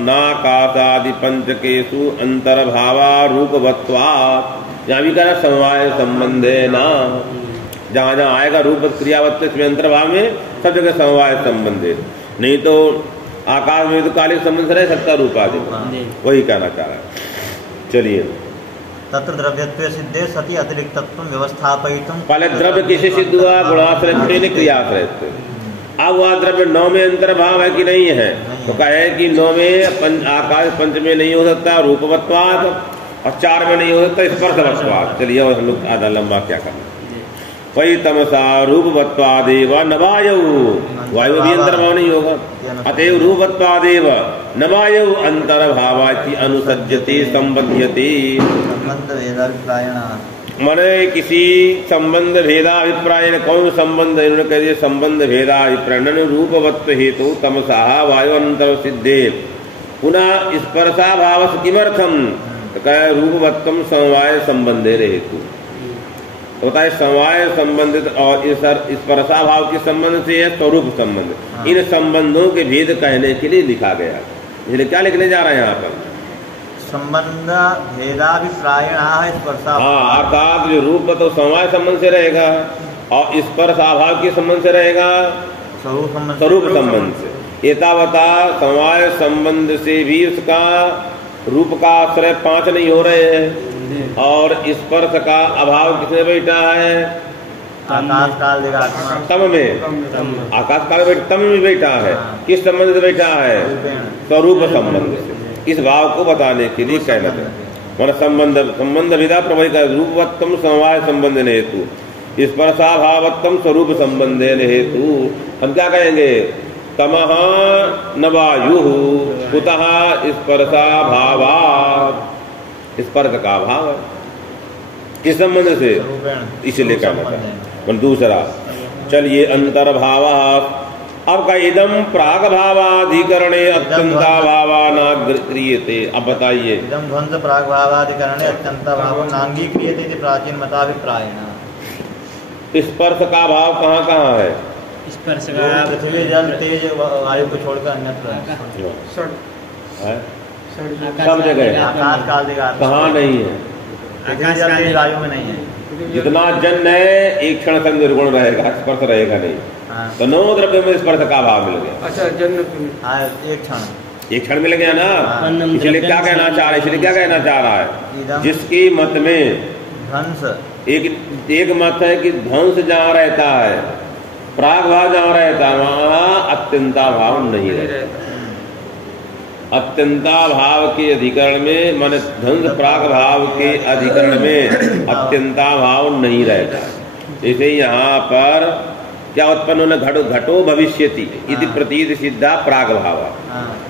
नाकाशादि पंचकेषु अंतर्भावा रूपवत्वात्। जहाँ भी कहा समवाय संबंधे ना, जहाँ जहाँ आएगा रूप क्रियावत्त इसमें अंतर्भाव में सब जगह समवाय संबंध है। नहीं तो आकाश में तो कालिक संबंध रहे सकता रूप आदि, वही कहना चाह रहा है। चलिए, तत्र द्रव्यत्वे सिद्धे सति अतिरिक्तत्वं व्यवस्थापयितुं। पहले द्रव्य किसे सिद्ध हुआ? गुणाश्रय क्रियाश्रय। अब वह द्रव्य नौ में अंतर्भाव है कि नहीं है? तो कहे कि नौ में आकाश पंच में नहीं हो सकता रूपवत्वात्, और चार में नहीं हो सकता स्पर्शवत्वात्। चलिए और हम लोग आधा लंबा क्या करना। वही तमसा रूपवत्वादेव न वायु, वायु भी अंतर्भाव नहीं होगा। अतएव रूपवत्वादेव न वायु अंतर्भावाति अनुसज्जते संबध्यते। माने किसी संबंध भेदाभिप्राय, कौन संबंध? इन्होंने कह दिया संबंध भेदाभिप्राय रूपवत्व हेतु तमसा वायु अंतर सिद्धे पुनः स्पर्शाभाव किमर्थम? तो कह रूपवत्तम समवाय संबंधे हेतु होता है। समवाय संबंधित और स्पर्शाभाव के संबंध से है स्वरूप संबंध। इन संबंधों के भेद कहने के लिए लिखा गया। इसलिए क्या लिखने जा रहे हैं यहाँ पर? संबंध भेदाभिप्रायण स्पर्शाभाव। हाँ, अर्थात जो रूप तो समवाय संबंध से रहेगा और स्पर्शाभाव के संबंध से रहेगा। स्वरूप संबंध से। एतावता समवाय संबंध से भी उसका रूप का आश्रय 5 नहीं हो रहे हैं, और स्पर्श का अभाव किसमें बैठा है? आकाश काल दिगात्मा तम में, आकाश काल में तम में बैठा है। किस संबंध से बैठा है? स्वरूप संबंध से। इस भाव को बताने के लिए कहना है मन संबंध विदा प्रभु का रूपवत्तम समवाय संबंध हेतु, स्पर्शाभावत्तम स्वरूप संबंध हेतु। हम क्या कहेंगे? तमः न वायु कुतः स्पर्शाभावात्, स्पर्श का भाव है किस संबंध से? इसलिए कहना है। दूसरा चलिए अंतर्भाव। अब का इदम प्राग भावाधिकरणे अत्यंता भावाना क्रियते। अब बताइए। इदम ध्वंस प्राग भावाधिकरणे अत्यंता भावो नांगी क्रियते इति प्राचीन मताभिप्रायेण। स्पर्श का भाव कहाँ कहाँ है? स्पर्श का पृथ्वी जल तेज वायु को छोड़कर अन्यत्र है, सब जगह। आकाश काल दिगात्मा कहाँ नहीं है? आकाश काल तेज वायु में नहीं है। जितना जन्म है एक क्षण से निर्गुण रहेगा, स्पर्श रहेगा नहीं। तो 9 द्रव्य में स्पर्श का भाव मिल गया। अच्छा जन्म एक क्षण मिल गया ना। इसलिए क्या कहना चाह रहा है? इसलिए क्या कहना चाह रहा है? जिसकी मत में ध्वंस एक मत है कि ध्वंस जहाँ रहता है, प्राग भाव जहाँ रहता है, वहाँ अत्यंता भाव नहीं रहता। अत्यंता भाव के अधिकरण में माने ध्वंस प्राग भाव के अधिकरण में अत्यंता भाव नहीं रहता। जैसे यहाँ पर क्या उत्पन्न होना? घटो भविष्यति इति प्रतीत सिद्धा प्राग भाव,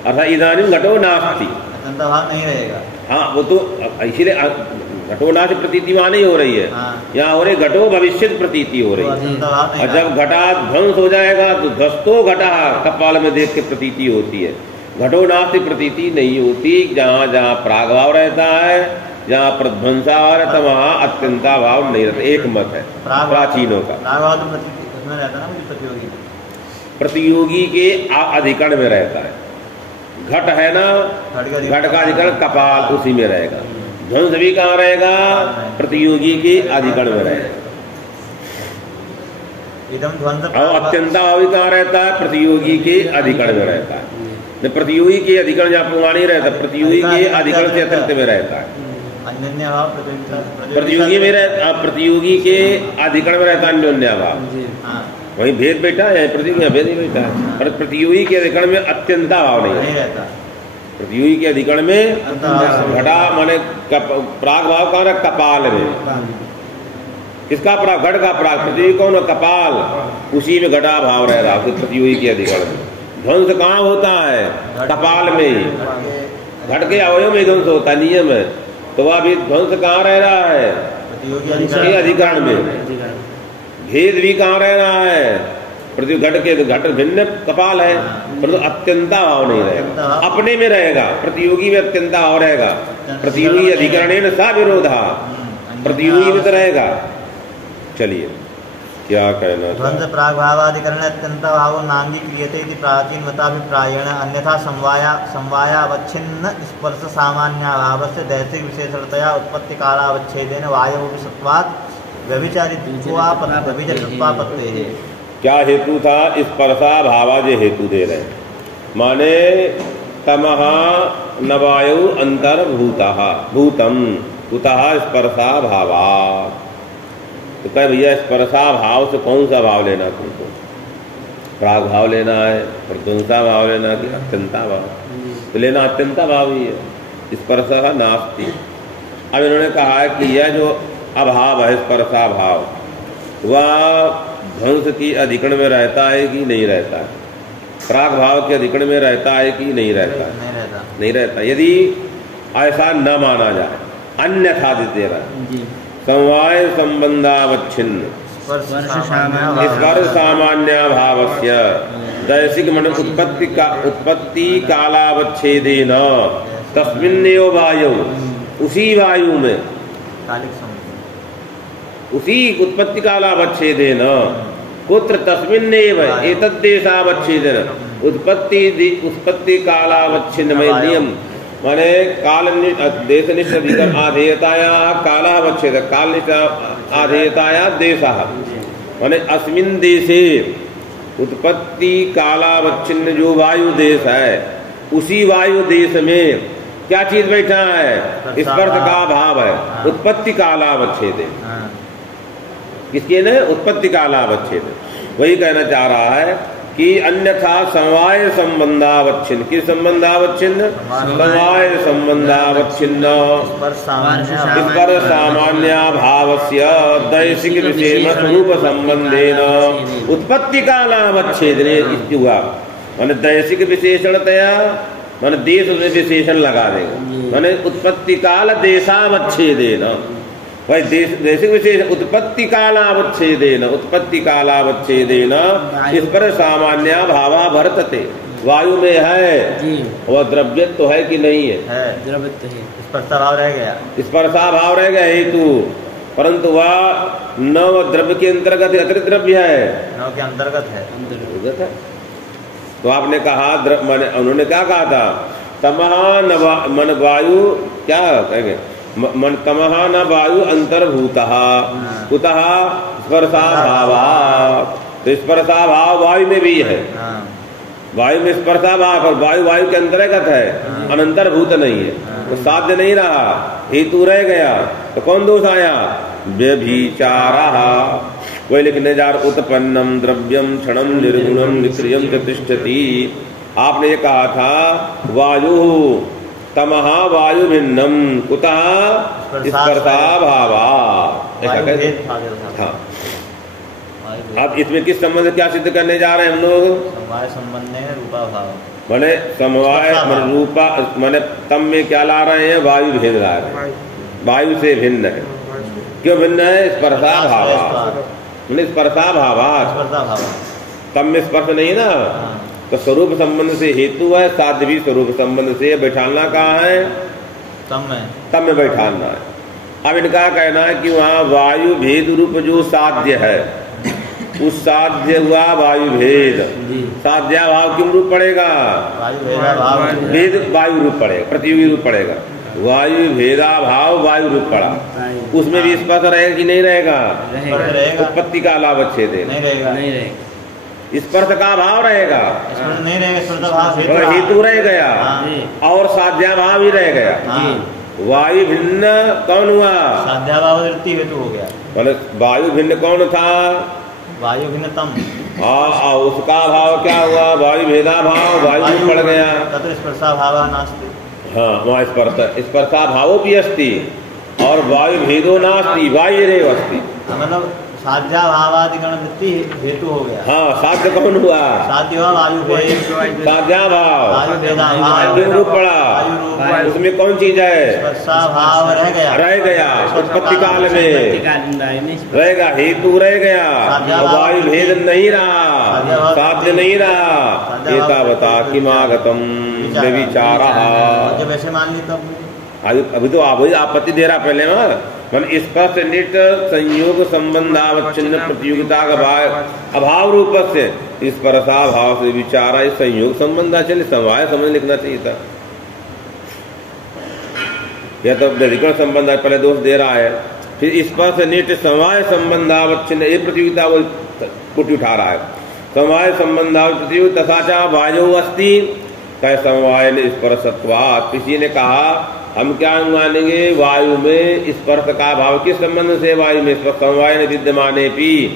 अर्थात इदानीं घटो नास्ति, अत्यंता भाव नहीं रहेगा। हाँ वो तो इसीलिए घटो नाश प्रतीति वहाँ नहीं हो रही है, यहाँ हो रही घटो भविष्यत प्रतीति हो रही है। और जब घटा ध्वंस हो जाएगा तो ध्वस्तो घटा कपाल में देख के प्रतीति होती है, घटो नाश प्रतीति नहीं होती। जहाँ जहाँ प्रागभाव रहता है, जहाँ पर ध्वंसाभाव रहता है, वहाँ अत्यंता भाव नहीं रहता। एक मत है प्राचीनों का। प्रतियोगी के अधिकरण में रहता है। घट है ना, घट का अधिकरण कपाल, उसी में रहेगा। ध्वंस भी कहाँ रहेगा? प्रतियोगी के अधिकरण में रहेगा। और अत्यंता भाव कहाँ रहता है? प्रतियोगी के अधिकरण में रहता है। प्रतियोगी के अधिकरण जहाँ पर नहीं रहता, प्रतियोगी के अधिकरण से अतिरिक्त में रहता है। प्रतियोगी में रहता, प्रतियोगी के अधिकरण में रहता है अन्योन्य भाव। वही भेद बैठा है, प्रतियोगी भेद नहीं बैठा है। पर प्रतियोगी के अधिकरण में अत्यंता भाव नहीं रहता। प्रतियोगी के अधिकरण में घटा माने प्राग भाव कहाँ? कपाल में। किसका प्राग? घट का प्राग। प्रतियोगी कौन है? कपाल, उसी में घटा भाव रह रहा है प्रतियोगी के अधिकरण में। ध्वंस कहाँ होता है? कपाल में ही। घट के अवयव में ध्वंस होता है, नियम है। तो वह भी ध्वंस कहाँ रह रहा है? प्रतियोगी अधिकरण में। भेद भी कहाँ रह रहा है? प्रति घट के घट भिन्न कपाल है, परंतु अत्यंता भाव नहीं रहेगा, अपने में रहेगा। प्रतियोगी में अत्यंता भाव रहेगा। प्रतियोगी अधिकरण सा विरोधा, प्रतियोगी में तो रहेगा। चलिए क्या कहना? ध्वंस प्राग भावाधिकरण अत्यंत भाव नांगी क्रियते इति प्राचीन मताभिप्रायेण। अन्यथा समवायावच्छिन्न स्पर्श सामान्याभावस्य दैसिक विशेषणतया उत्पत्ति कालावच्छेदेन वायवसत्वात् व्यभिचारित्वापत्तेः। क्या हेतु था? स्पर्शा भावा जो हेतु दे रहे, माने तमः न वायु अंतर्भूतः भूतम कुतः स्पर्शा भावा। तो कहे भैया स्पर्शा भाव से कौन सा भाव लेना तुमको? प्राग भाव लेना है, प्रध्वंसा भाव लेना कि अत्यंता भाव? तो लेना अत्यंता भाव ही है। स्पर्शा नास्ति। अब इन्होंने कहा है कि यह जो अभाव है स्पर्शा भाव, वह ध्वंस की अधिकरण में रहता है कि नहीं रहता है? प्राग भाव के अधिकरण में रहता है कि नहीं रहता है? नहीं रहता। यदि ऐसा न माना जाए, अन्यथा दे रहा समवाय संबंधावच्छिन्न स्पर्श सामान्याभावस्य दैसिक मन उत्पत्ति कालावच्छेदेन तस्मिन्नेव वायु, उसी वायु में, उसी उत्पत्ति कालावच्छेदेन कुत्र तस्मिन्नेव एतद्देशावच्छेदेन उत्पत्ति कालावच्छिन्न में नियम माने काल देशनिष्ठ अधिकरण आधेयताया कालावच्छेद कालनिष्ठ आधेयताया देशः माने अस्मिन् देशे उत्पत्ति कालावच्छिन्न जो वायु देश है, उसी वायु देश में क्या चीज बैठा है? स्पर्श का भाव है। उत्पत्ति कालावच्छेद किसके ने? उत्पत्ति कालावच्छेद। वही कहना चाह रहा है कि अन्यथा समवाय संबंधावच्छिन्न। किस संबंधावच्छिन्न? समवाय संबंधावच्छिन्न। स्पर्श सामान्याभावस्य दैशिक विशेष रूप संबंधेन उत्पत्ति कालावच्छेदने हुआ। माने दैशिक विशेषणतया माने देश में विशेषण लगा देगा। माने उत्पत्ति काल देशावच्छेदेन, भाई देशिक विशेष उत्पत्ति कालावच्छेदेन, उत्पत्ति कालावच्छेदेन इस पर सामान्य भावा वर्तते। वायु में है वह द्रव्य तो है कि नहीं है? द्रव्य तो है, स्पर्शाभाव रह गया। स्पर्शाभाव रह गया हेतु, परंतु वह नव द्रव्य के अंतर्गत अतिरिक्त द्रव्य है, नव के अंतर्गत है। तो आपने कहा माने उन्होंने क्या कहा था? तमहा मन वायु क्या कहेंगे? मन तमह न वायु अंतर्भूतः कुतः स्पर्शाभावात्। तो स्पर्शाभाव वायु में भी है, वायु में स्पर्शाभाव, और वायु वायु के अंतर्गत है, अनंतर्भूत नहीं है, तो साध्य नहीं रहा, हेतु रह गया। तो कौन दोष आया? व्यभिचारः। वही लिखने जा रहा उत्पन्नम द्रव्यम क्षणम निर्गुणम निक्रियम च तिष्ठति। आपने ये कहा था वायु तमहा वायु भिन्नम कुतः स्पर्शाभावात्। हाँ, अब इसमें किस संबंध क्या सिद्ध करने जा रहे हैं हम लोग? समवाय संबंध है रूपाभाव। माने समवाय रूपा माने तम में क्या ला रहे हैं? वायु भेद ला रहे हैं, वायु से भिन्न है। क्यों भिन्न है? स्पर्शाभावात्। स्पर्शाभावात् तम में स्पर्श नहीं ना, तो स्वरूप संबंध से हेतु है, साध्य भी स्वरूप संबंध से। बैठाना कहाँ है? तम में बैठाना है। अब इनका कहना है कि वहाँ वायु भेद रूप जो साध्य है, उस साध्य हुआ वायु भेद। साध्याभाव किम रूप पड़ेगा? भेद वायु रूप पड़ेगा, प्रतियोगी रूप पड़ेगा। वायु भेदाभाव वायु रूप पड़ा, उसमें भी स्पर्श रहेगा कि नहीं रहेगा? उत्पत्ति का अलावच्छेद स्पर्श का भाव रहेगा, नहीं रहेगा, हेतु रह गया और साध्याभाव ही रह गया। वायु भिन्न कौन हुआ? साध्याभाव हेतु हो गया। बोले वायु भिन्न कौन था? वायु भिन्नतम। उसका भाव क्या हुआ? वायु भेदा भाव वायु पड़ गया। स्पर्शाभाव नास्ति। हाँ, वहाँ स्पर्शाभावो भी अस्ति और वायु भेदो नास्ति, वायु रेव अस्ति। मतलब साध्याभावादिगण वृत्ति हेतु हो गया। हाँ, साध्य कौन हुआ? साध्य वायु भेद, साध्याभाव वायु भेदाभाव क्यों रूप पड़ा? उसमें कौन चीज है? स्पर्शाभाव रह गया। उत्पत्ति काल में रहेगा, हेतु रह गया, वायु भेद नहीं रहा, साध्य नहीं रहा। एतावता किमागतम व्यभिचारः। जब ऐसे मान ली तब अभी तो आपत्ति दे रहा पहले ना, मन स्पष्ट निट संयोग संबंधावच्छिन्न प्रतियोगिता अभाव रूप से स्पर्शा भाव से विचारा संयोग संबंधावच्छिन्न समवाय संबंध लिखना चाहिए था। यह तो व्यधिकरण संबंध पहले दोष दे रहा है, फिर स्पर्श निट समवाय संबंधावच्छिन्न ये प्रतियोगिता वो पुटी उठा रहा है। समवाय संबंधावच्छिन्न प्रतियोगिता तथाचा वायु अस्ति कह समवाय स्पर्शत्वात्। किसी ने कहा हम क्या मानेंगे? वायु में स्पर्श का भाव किस संबंध से? वायु में समवाय न विद्यमाने भी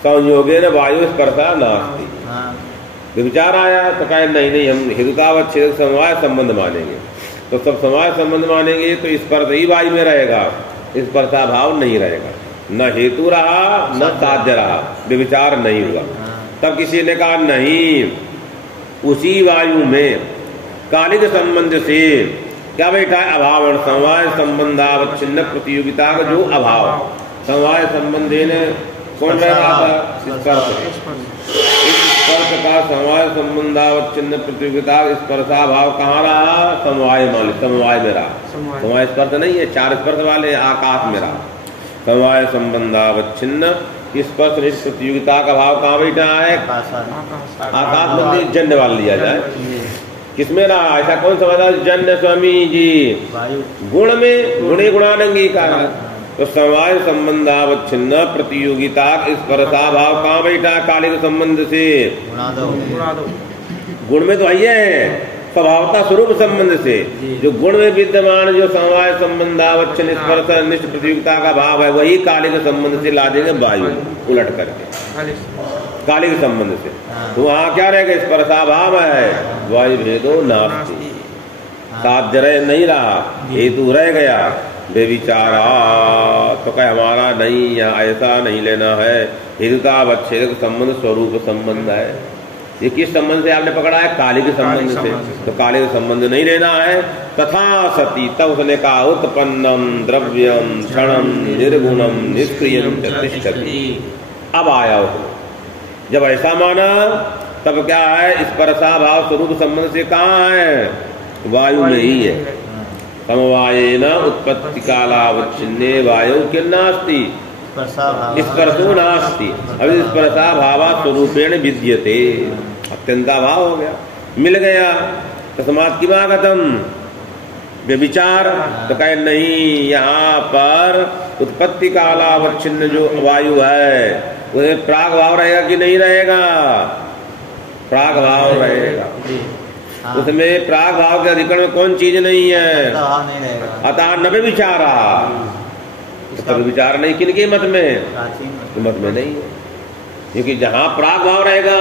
संयोगे न वायु स्पर्शा नास्ति। विचार आया तो कहे नहीं हम हेतुतावच्छेद समवाय संबंध मानेंगे। तो सब समवाय संबंध मानेंगे तो स्पर्श ही वायु में रहेगा, स्पर्शा भाव नहीं रहेगा, न हेतु रहा न साध्य रहा, विचार नहीं हुआ। तब किसी ने कहा नहीं, उसी वायु में कालिक संबंध से क्या बैठा है? अभाव। समवाय संबंधावच्छिन्न प्रतियोगिता का जो अभाव, समवाय संबंधे ने कौन रह रहा था? स्पर्श का समवाय संबंधावच्छिन्न प्रतियोगिता स्पर्शाभाव कहाँ रहा? समवाय मान, समवाय में रहा। समवाय स्पर्श नहीं है, चार स्पर्श वाले आकाश में रहा। समवाय संबंधावच्छिन्न स्पर्श प्रतियोगिता का भाव कहाँ बैठा है? आकाश मंदिर जन्य वाला लिया जाए। किसमें रहा? ऐसा कौन समझा? जन्य स्वामी जी गुण में, गुणे गुणानंगी का तो समवाय संबंधावच्छिन्न प्रतियोगिता स्पर्शा भाव कहाँ बैठा कालिक संबंध से? गुण में तो आइए है स्वभावता स्वरूप संबंध से। जो गुण में विद्यमान जो समवाय संबंधावच्छिन्न स्पर्श निष्ठ प्रतियोगिता का भाव है वही कालिक संबंध से ला देंगे वायु उलट करके कालिक संबंध से। तो वहाँ क्या रहेगा? स्पर्शा भाव है, वायु भेदो नास्ति, साध्य रह नहीं रहा, हेतु रह गया बेविचारा। तो कहे हमारा नहीं, यहाँ ऐसा नहीं लेना है, हेतुतावच्छेदक संबंध स्वरूप संबंध है। ये किस संबंध से आपने पकड़ा है? कालिक संबंध से। तो कालिक संबंध नहीं लेना है। तथा सती तब उसने कहा उत्पन्नम द्रव्यम क्षणम निर्गुणम निष्क्रियम तिष्ठति। अब आया उसने, जब ऐसा माना तब क्या है? स्पर्शा भाव स्वरूप संबंध से कहाँ है? वायु में ही है। समवायेन उत्पत्ति कालावच्छिन्ने वायु किन्नास्ति स्पर्शो नास्ति। अब स्पर्शा भावा स्वरूपेण विद्यते, अत्यंता भाव हो गया, मिल गया। तस्मात् किमागतम व्यभिचार। तो कहे नहीं, यहाँ पर उत्पत्ति कालावच्छिन्न जो वायु है उसमें प्राग भाव रहेगा कि नहीं रहेगा? प्राग भाव रहेगा। उसमें प्राग भाव के अधिकरण में कौन चीज नहीं है? अतः न व्यभिचारा। तो विचार नहीं किनके मत में? मत में नहीं है, क्योंकि जहाँ प्राग भाव रहेगा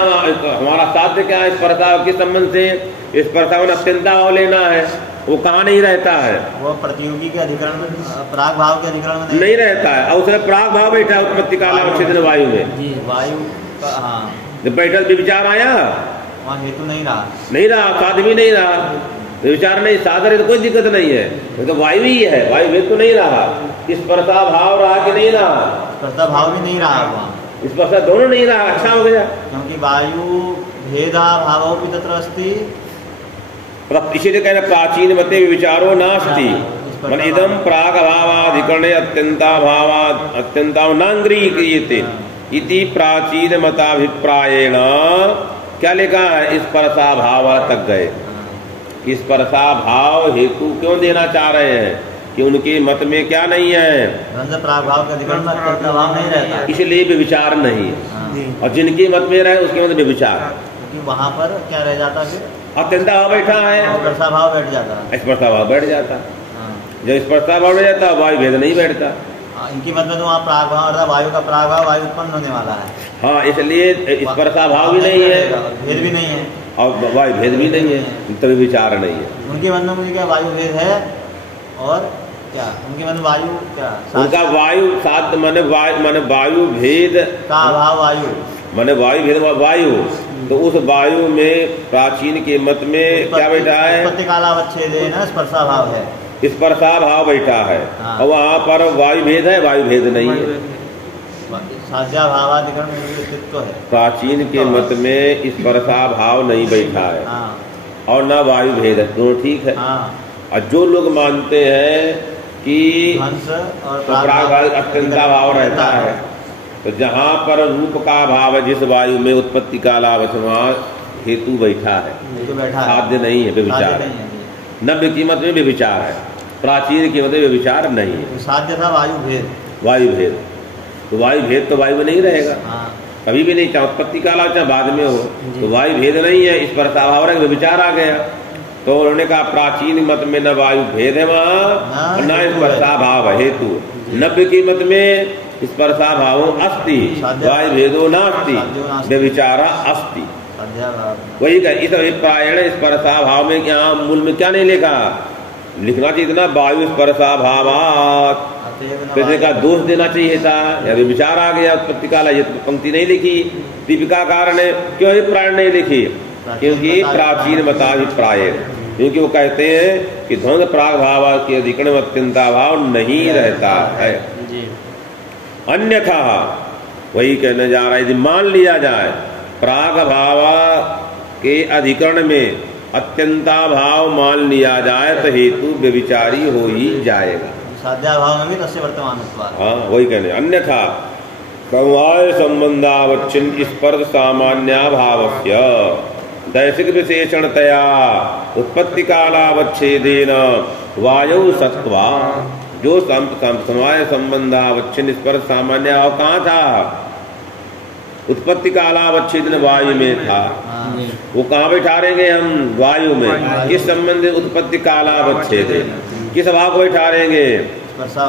हमारा साध्य क्या है? स्पर्शा के संबंध से स्पर्शा में अत्यंता भाव लेना है, वो कहाँ नहीं रहता है? वो प्रतियोगी के अधिकरण में, प्राग भाव के अधिकरण में नहीं रहता है। और उसमें प्राग भाव बैठा उत्पत्ति कालावच्छिन्न वायु में। वायु का हाँ जब बैठा विचार आया वहाँ हेतु नहीं रहा, साध्य भी नहीं रहा, विचार नहीं, साधन तो कोई दिक्कत नहीं है। तो वायु ही है, वायु भेद तो नहीं रहा। स्पर्शा भाव रहा कि नहीं रहा? स्पर्शा भाव भी नहीं रहा वहाँ, स्पर्शा दोनों नहीं रहा। अच्छा हो गया, क्योंकि वायु भेदा भाव भी तत्र अस्ति। इसीलिए कह रहे प्राचीन मते विचारो नास्ति मन इदम प्राग भावाधिकरणे अत्यंता भावा अत्यंता नांग्रीक्रियते इति प्राचीन मताभिप्रायेण। क्या लिखा है? स्पर्शा भाव तक गए। स्पर्शा भाव हेतु क्यों देना चाह रहे हैं? कि उनके मत में क्या नहीं है? प्राग भाव का अधिकरण में भाव नहीं रहता, इसलिए व्यभिचार नहीं है। और जिनके मत में रहे उसके मत व्यभिचार, क्योंकि वहाँ पर क्या रह जाता? फिर अत्यंता भाव बैठा है, स्पर्शा भाव बैठ जाता, स्पर्शा भाव बैठ जाता। जब स्पर्शा भाव बैठ जाता वायु भेद नहीं बैठता। इनकी मत में तो वहाँ प्राग भाव अर्थात वायु का प्राग भाव वायु उत्पन्न होने वाला है। हाँ, इसलिए स्पर्शा भाव भी नहीं है, भेद भी नहीं है, और वायु भेद भी नहीं है, तभी विचार नहीं है। उनके मन में मुझे क्या वायु भेद है? और क्या उनके मन में वायु क्या? उनका वायु साध माने वायु भेद का भाव वायु माने वायु भेद वायु। तो उस वायु में प्राचीन के मत में क्या बैठा है? उत्पत्ति कालावच्छेदेन स्पर्शा भाव है, स्पर्शा भाव बैठा है। और वहाँ पर वायु भेद है, वायु भेद नहीं है। साध्या भावाधिकरण में अस्तित्व है। प्राचीन के मत में स्पर्शा भाव नहीं बैठा है और न वायु भेद है, दोनों ठीक है। और जो लोग मानते हैं कि हंस और प्राग अत्यंता भाव रहता है, तो जहाँ पर रूप का भाव है जिस वायु में उत्पत्ति कालावच्छिन्न हेतु बैठा है, साध्य नहीं है, व्यभिचार है। नव्य कीमत में व्यभिचार है, प्राचीन कीमत में व्यभिचार नहीं है। साध्य था वायु भेद, वायु भेद। तो वायु भेद तो वायु में नहीं रहेगा कभी भी नहीं, चाहे उत्पत्ति काला चाहे बाद में हो। तो वायु भेद नहीं है, स्पर्शा भाव रहे व्यभिचार आ गया। तो उन्होंने कहा प्राचीन मत में न वायु भेद है वहाँ, न स्पर्शा भाव हेतु। नव्य की मत में स्पर्शा भाव अस्ति, वायु भेदो नास्ति, व्यभिचारा अस्ति। वही का इस अभिप्रायण स्पर्शा भाव में यहाँ मूल में क्या नहीं लिखा? लिखना चाहिए इतना वायु स्पर्शा भावात्, किसी का दोष देना चाहिए था, या विचार आ गया उत्पत्ति काला। ये तो पंक्ति नहीं लिखी, दीपिका ने क्यों अभिप्राय नहीं लिखी? क्योंकि प्राचीन मताभिप्राय, क्योंकि वो कहते हैं कि ध्वंस प्राग भाव के अधिकरण में अत्यंता भाव नहीं रहता है। अन्यथा वही कहने जा रहा है, यदि मान लिया जाए प्राग भाव के अधिकरण में अत्यंता भाव मान लिया जाए तो हेतु व्यभिचारी हो ही जाएगा। साध्या भाव में भी तस्य वर्तमानत्वात्। हाँ, वही कहने। अन्यथा समवाय संबंधावच्छिन्न स्पर्श सामान्याभावस्य दैशिक विशेषणतया उत्पत्ति कालावच्छेदेन वायु सत्वा जो समय संबंधावच्छिन्न स्पर्श सामान्य भाव कहाँ था? उत्पत्ति कालावच्छेदन वायु में था। वो कहाँ बैठारेंगे हम? वायु में। किस संबंध? उत्पत्ति कालावच्छेदन। किस भाव को बैठारेंगे? स्पर्शा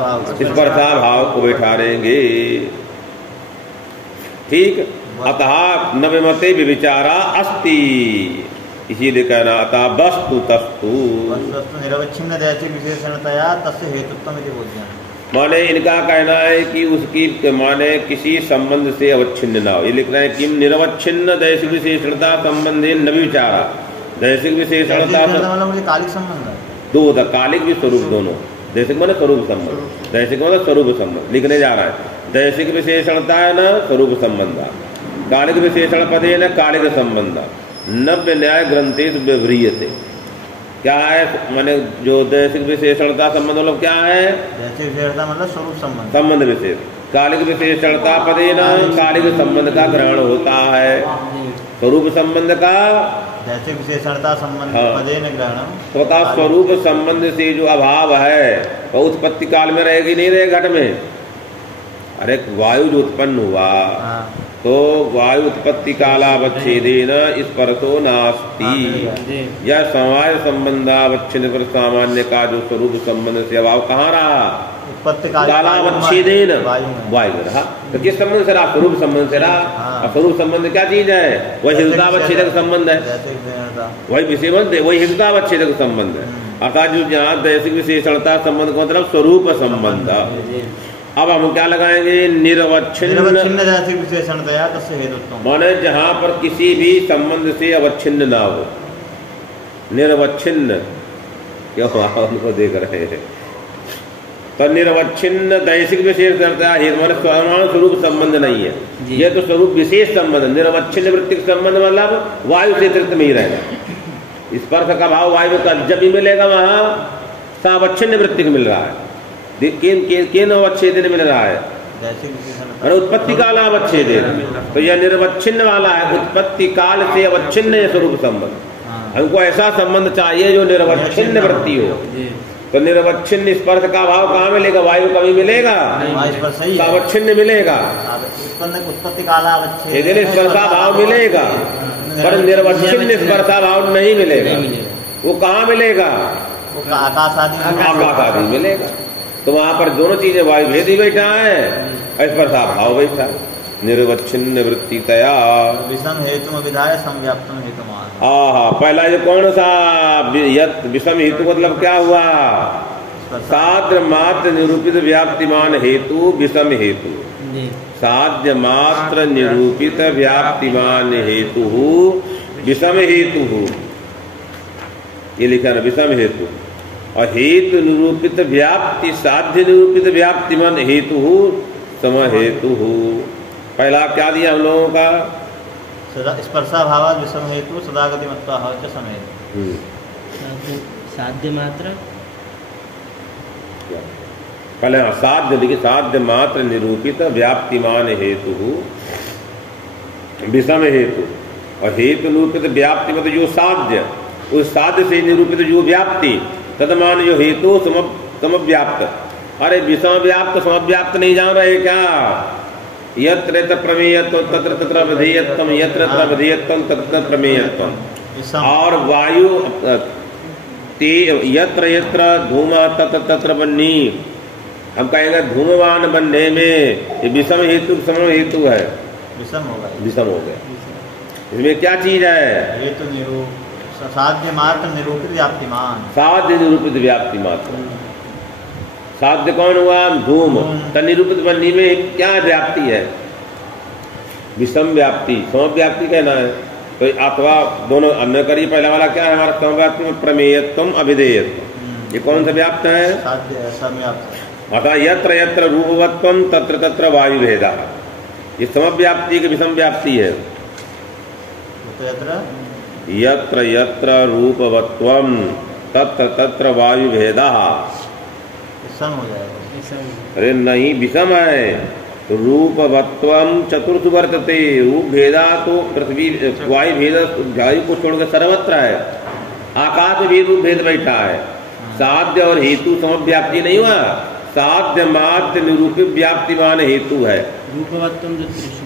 भाव को बैठारेंगे। ठीक। अतः नवमते विचारा अस्ति, इसीलिए कहना अतः वस्तु तस्तु निरवच्छिन्न दैसी विशेषणतया तस्य हेतुत्वम इति बोध्यं। माने इनका कहना है कि उसकी माने किसी संबंध से अवच्छिन्न ना हो। ये लिख रहे हैं कि निरवच्छिन्न दैसिक विशेषणता संबंधी न विचारा। दैसिक विशेषणता मतलब कालिक संबंध है। दो होता, कालिक भी स्वरूप दोनों। दैसिक मतलब स्वरूप संबंध, दैसिक मतलब स्वरूप संबंध लिखने जा रहा है। दैसिक विशेषणता है न स्वरूप संबंध, कालिक विशेषण पदे न कालिक संबंध। नव्य न्याय ग्रंथेश व्यवह्रियते। क्या है? माने जो दैसिक विशेषणता संबंध मतलब क्या है? दैसिक विशेषणता मतलब स्वरूप संबंध, संबंध विशेष। कालिक विशेषणता पदे न कालिक संबंध का ग्रहण होता है। स्वरूप संबंध का दैसिक विशेषणता संबंध पदे न ग्रहण। स्वतः स्वरूप संबंध से जो अभाव है वह उत्पत्ति काल में रहेगी नहीं रहेगी घट में? अरे वायु जो उत्पन्न हुआ तो वायु उत्पत्ति कालावच्छेदेन स्पर्शो नास्ति। यह समवाय संबंधावच्छिन्न पर सामान्य का जो स्वरूप संबंध से अभाव कहाँ रहा? उत्पत्ति कालावच्छेदेन वायु रहा। तो किस संबंध से रहा? स्वरूप संबंध से रहा। स्वरूप संबंध क्या चीज है? वही हिंसावच्छेदक संबंध है, वही विषय वही हिंसावच्छेदक संबंध है। अर्थात जो जहाँ दैसिक विशेषणता संबंध का मतलब स्वरूप संबंध। अब हम क्या लगाएंगे? निरवच्छिन्न दैसिक विशेषणतया तस्य हेतुत्वम। माने जहाँ पर किसी भी संबंध से अवच्छिन्न ना हो। निरवच्छिन्न क्यों? उनको देख रहे हैं तो निरवच्छिन्न दैसिक विशेषणतया हेतु स्वरूप संबंध नहीं है, यह तो स्वरूप विशेष संबंध। निरवच्छिन्न वृत्तिक संबंध मतलब वायु से अतिरिक्त में ही रहेगा। स्पर्श का भाव वायु का जब भी मिलेगा वहां सावच्छिन्न वृत्तिक मिल रहा है। किन अवच्छेदन मिल रहा है? उत्पत्ति काल अवच्छेदन। तो यह निर्वच्छिन्न वाला है, उत्पत्ति काल से अवच्छिन्न है स्वरूप संबंध। हमको ऐसा संबंध चाहिए जो निर्वच्छिन्न वृत्ति हो। तो निर्वच्छिन्न स्पर्श का भाव कहाँ मिलेगा? वायु कभी मिलेगा? अवच्छिन्न मिलेगा। उत्पत्ति कालावच्छेदन स्पर्शा भाव मिलेगा पर निर्वच्छिन्न स्पर्शा भाव नहीं मिलेगा। वो कहाँ मिलेगा? आकाश आदि मिलेगा। तो वहां पर दोनों चीजें वायु भेद ही बैठा है, स्पर्शा भाव बैठा। निर्वच्छिन्न वृत्ति तया विषम हेतु विधाय संव्याप्तम हेतुमान। पहला ये कौन सा? विषम हेतु मतलब क्या हुआ? साध्य मात्र निरूपित व्याप्तिमान हेतु विषम हेतु। साध्य मात्र निरूपित व्याप्तिमान हेतु विषम हेतु, ये लिखा ना विषम हेतु। और हेतु निरूपित व्याप्ति साध्य निरूपित व्याप्ति मन हेतु सम हेतु। पहला क्या दिया हम लोगों का? स्पर्शा भाव विषम हेतु सदागति मत्वा समय साध्य मात्र। पहले साध्य देखिए, साध्य मात्र निरूपित व्याप्तिमान हेतु विषम हेतु। और हेतु निरूपित व्याप्ति मतलब जो साध्य, उस साध्य से निरूपित जो व्याप्ति तदमान जो हेतु समव्याप्त। अरे विषम व्याप्त समव्याप्त नहीं जान रहे क्या? यत्र यत्र प्रमेयत्व तत्र तत्र विधेयत्वम, यत्र यत्र विधेयत्वम तत्र प्रमेयत्वम। और वायु यत्र यत्र धूमा तत्र तत्र बन्नी, हम कहेंगे धूमवान बनने में ये विषम हेतु सम हेतु है, विषम होगा, विषम हो गया। इसमें क्या चीज है? हेतु निरूप साध्य मात्र निरूपित व्याप्तिमान। साध्य निरूपित व्याप्ति मात्र। साध्य कौन हुआ? धूम। निरूपित बनने में क्या व्याप्ति है? विषम व्याप्ति। समव्याप्ति कहना है तो अथवा दोनों अन्य करिए। पहला वाला क्या है हमारा? समव्याप्ति में प्रमेयत्वम अभिधेयत्व। ये कौन सा व्याप्त है? अतः यत्र यत्र रूपवत्वम तत्र तत्र वायु भेदा। ये समव्याप्ति की विषम व्याप्ति है। यत्र यत्र रूपवत्वम तत्र तत्र वायु भेदा। हो जाएगा। अरे नहीं, विषम है। रूपवत्वम चतुर्थ वर्तते। रूप भेदा तो पृथ्वी वायु भेद वायु को छोड़कर सर्वत्र है। आकाश में भी रूप भेद बैठा है। साध्य और हेतु समव्याप्ति नहीं हुआ। साध्य मात्र निरूपित व्याप्तिमान हेतु है। रूपवत्तम जो त्रिशु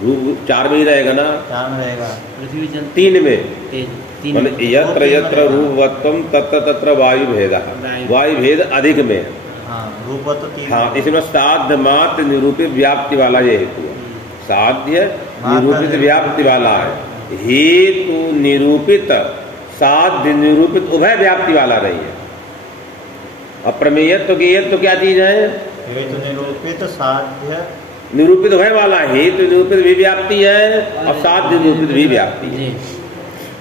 रूप 4 में ही रहेगा ना, 4 में रहेगा, पृथ्वी जल 3 में तीन माने यत्र यत्र रूपवत्तम तत्र तत्र वायु भेदा, वायु भेद अधिक में। हाँ रूपवत्त 3। हाँ, इसमें साध्य मात्र निरूपित व्याप्ति वाला ये हेतु है। साध्य निरूपित व्याप्ति वाला है, हेतु निरूपित साध्य निरूपित उभय व्याप्ति वाला नहीं है। अप्रमेयत्व गेयत्व क्या चीज है? हेतु निरूपित साध्य निरूपित उभय वाला, हेतु निरूपित भी व्याप्ति है और साध्य निरूपित भी व्याप्ति है।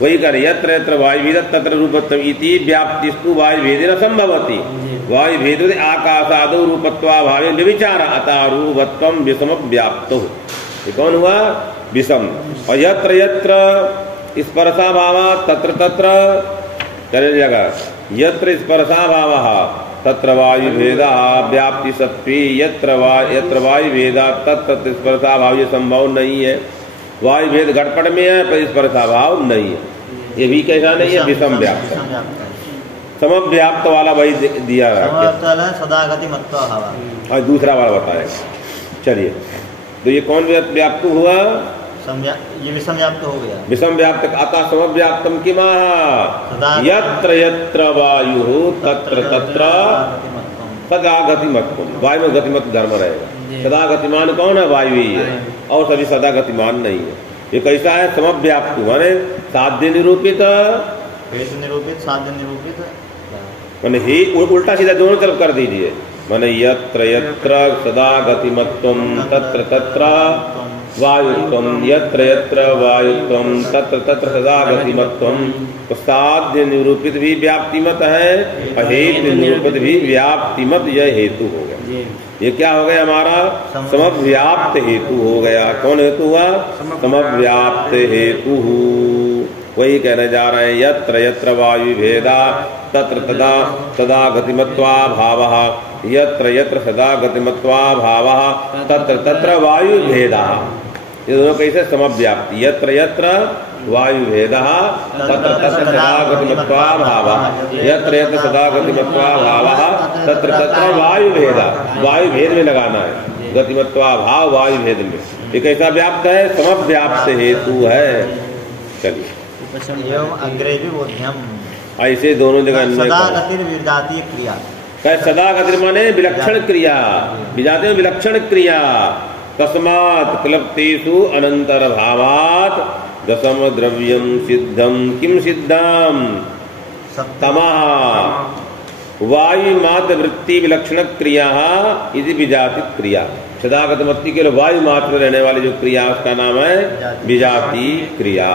वही कर यत्र यत्र वायु भेद तत्र रूपत्वम इति व्याप्तिस्तु वायु भेदेन संभवति। वायु भेद आकाशादौ रूपत्वाभावे निर्विचार अतः रूपत्वम विषम व्याप्तो। ये कौन हुआ? विषम। और यत्र यत्र स्पर्शाभाव तत्र तत्र चले जाएगा, यत्र स्पर्शाभाव तत्र वायु भेदा व्याप्ति सत्वी, यत्र वायु भेदा तत्र स्पर्शाभाव, ये संभव नहीं है। वायु भेद घटपट में है पर स्पर्शाभाव नहीं है, ये भी कैसा नहीं है? विषम व्याप्त। समव्याप्त वाला वही दिया है, सदागति मत्वा हवा। और दूसरा वाला बताएगा। चलिए, तो ये कौन व्याप्त हुआ? ये विषम व्याप्त हो गया। विषम व्याप्त अतः समव्याप्तम किमाह यत्र यत्र वायु तत्र तत्र सदा गतिमत्वम। वायु में गतिमत धर्म रहेगा। सदा गतिमान कौन है? वायु ही है, और सभी सदा गतिमान नहीं है। ये कैसा है? समव्याप्त माने साध्य निरूपित, हेतु निरूपित, साध्य निरूपित, माने ही उल्टा सीधा दोनों तरफ कर दीजिए। माने यत्र यत्र सदा गतिमत्वम तत्र तत्र वायुत्वम, यत्र यत्र वायुत्वम तत्र तत्र सदा गतिमत्वम। तो साध्य निरूपित भी व्याप्तिमत है और हेतु निरूपित भी व्याप्तिमत, यह हेतु हो गया। ये क्या हो गया? हमारा समव्याप्त हेतु हो गया। कौन हेतु हुआ? समव्याप्त हेतु। वही कहने जा रहे हैं, यत्र यत्र वायु भेदा तत्र तदा सदा गतिमत्वा भावः, यत्र यत्र सदा गतिमत्वा भावः तत्र तत्र वायु भेदा। ये दोनों कैसे? समव्याप्ति। यत्र यत्र वायु भेदः तत्र तत्र सदा गतिमत्वा भावः, यत्र यत्र सदा गतिमत्वा भावः तत्र तत्र वायु भेदा। वायु भेद में लगाना है, गतिमत्वा भाव वायु भेद में। ये कैसा व्याप्त है? समव्याप्त हेतु है। चलिए, एवं अग्रे भी बोध्यम, ऐसे दोनों जगह सदा गतिर विजातीय क्रिया। सदा गतिर माने विलक्षण क्रिया, विजातीय विलक्षण क्रिया। तस्मात् क्लप्तेषु अनंतर भावात् दशम द्रव्यम सिद्धम किम सिद्धम तमः वायु मात्र वृत्ति विलक्षण क्रिया इति विजाति क्रिया। सदागत मत्ती के लिए वायु मात्र रहने वाली जो क्रिया उसका नाम है विजाति क्रिया।